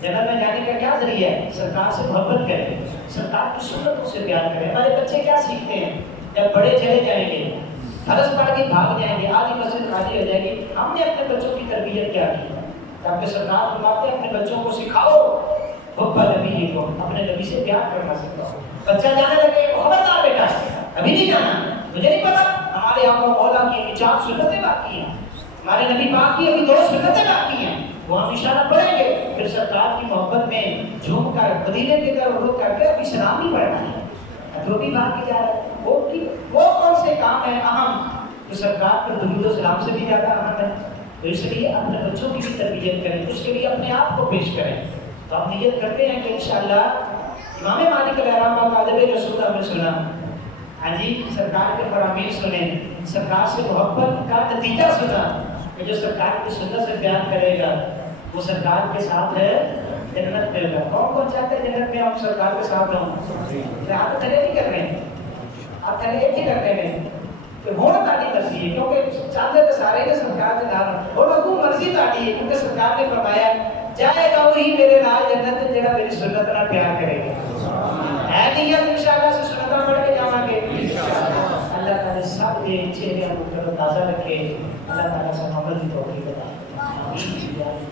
جنت میں جانے کا کیا ذریعہ ہے؟ سرکار سے محبت کریں، سرکار کی سنتوں سے پیار کریں۔ ہمارے بچے کیا سیکھتے ہیں؟ جب بڑے چلے جائیں گے، فرض پڑھ کے بھاگ جائیں گے، آدھی مسجد خالی ہو جائے گی، ہم نے اپنے بچوں کی تربیت کیا کی؟ تاکہ سرکار فرماتے ہیں اپنے بچوں کو سکھاؤ حب نبی کو، اپنے نبی سے پیار کرنا سکھاؤ۔ بچہ جانے لگے، خبردار بیٹا ابھی نہیں جانا، مجھے نہیں پتا، ہمارے آقا مولا کی ابھی 4 سنتیں باقی ہیں، ہمارے نبی پاک کی ابھی 2 سنتیں باقی ہیں، وہ ہم اشارہ پڑھیں گے، پھر سرکار کی محبت میں جھوم کر مدینے کی طرف رخ کر کے ابھی سلام نہیں پڑھنا ہے، جو بھی بات کی جا رہا ہے وہ کون سے کام ہے اہم جو سرکار پر درود و سلام سے بھی زیادہ اہم ہے؟ تو اس لیے اپنے بچوں کی بھی تربیت کریں، اس کے لیے اپنے آپ کو پیش کریں۔ تو ہم نیت کرتے ہیں کہ انشاءاللہ امام مالک علیہ السلام کا ادب رسول ہم نے سنا، ہاں جی، سرکار کے فرامین سنیں، سرکار سے محبت کا نتیجہ سنا کہ جو سرکار کی سنت سے پیار کرے گا وہ سرکار کے ساتھ ہے جنت میں ہوگا۔ کون چاہتے ہیں جنت میں ہم سرکار کے ساتھ ہوں؟ آپ تھلے نہیں کر رہے ہیں، آپ تھلے ایک ہی کرتے ہیں کہ ہونا تاڑی مرضی ہے، کیونکہ چاہتے تو سارے نے سرکار کے نام اور وہ مرضی تاڑی ہے، کیونکہ سرکار نے فرمایا جائے گا وہی میرے نال جنت جڑا میری سنت نال پیار کرے گا۔ ہے نہیں انشاءاللہ سے سنتاں پڑھ کے جاواں گے اللہ تعالی سب کے چہرے کو تازہ رکھے، اللہ تعالی سے عمل کی توفیق عطا فرمائے۔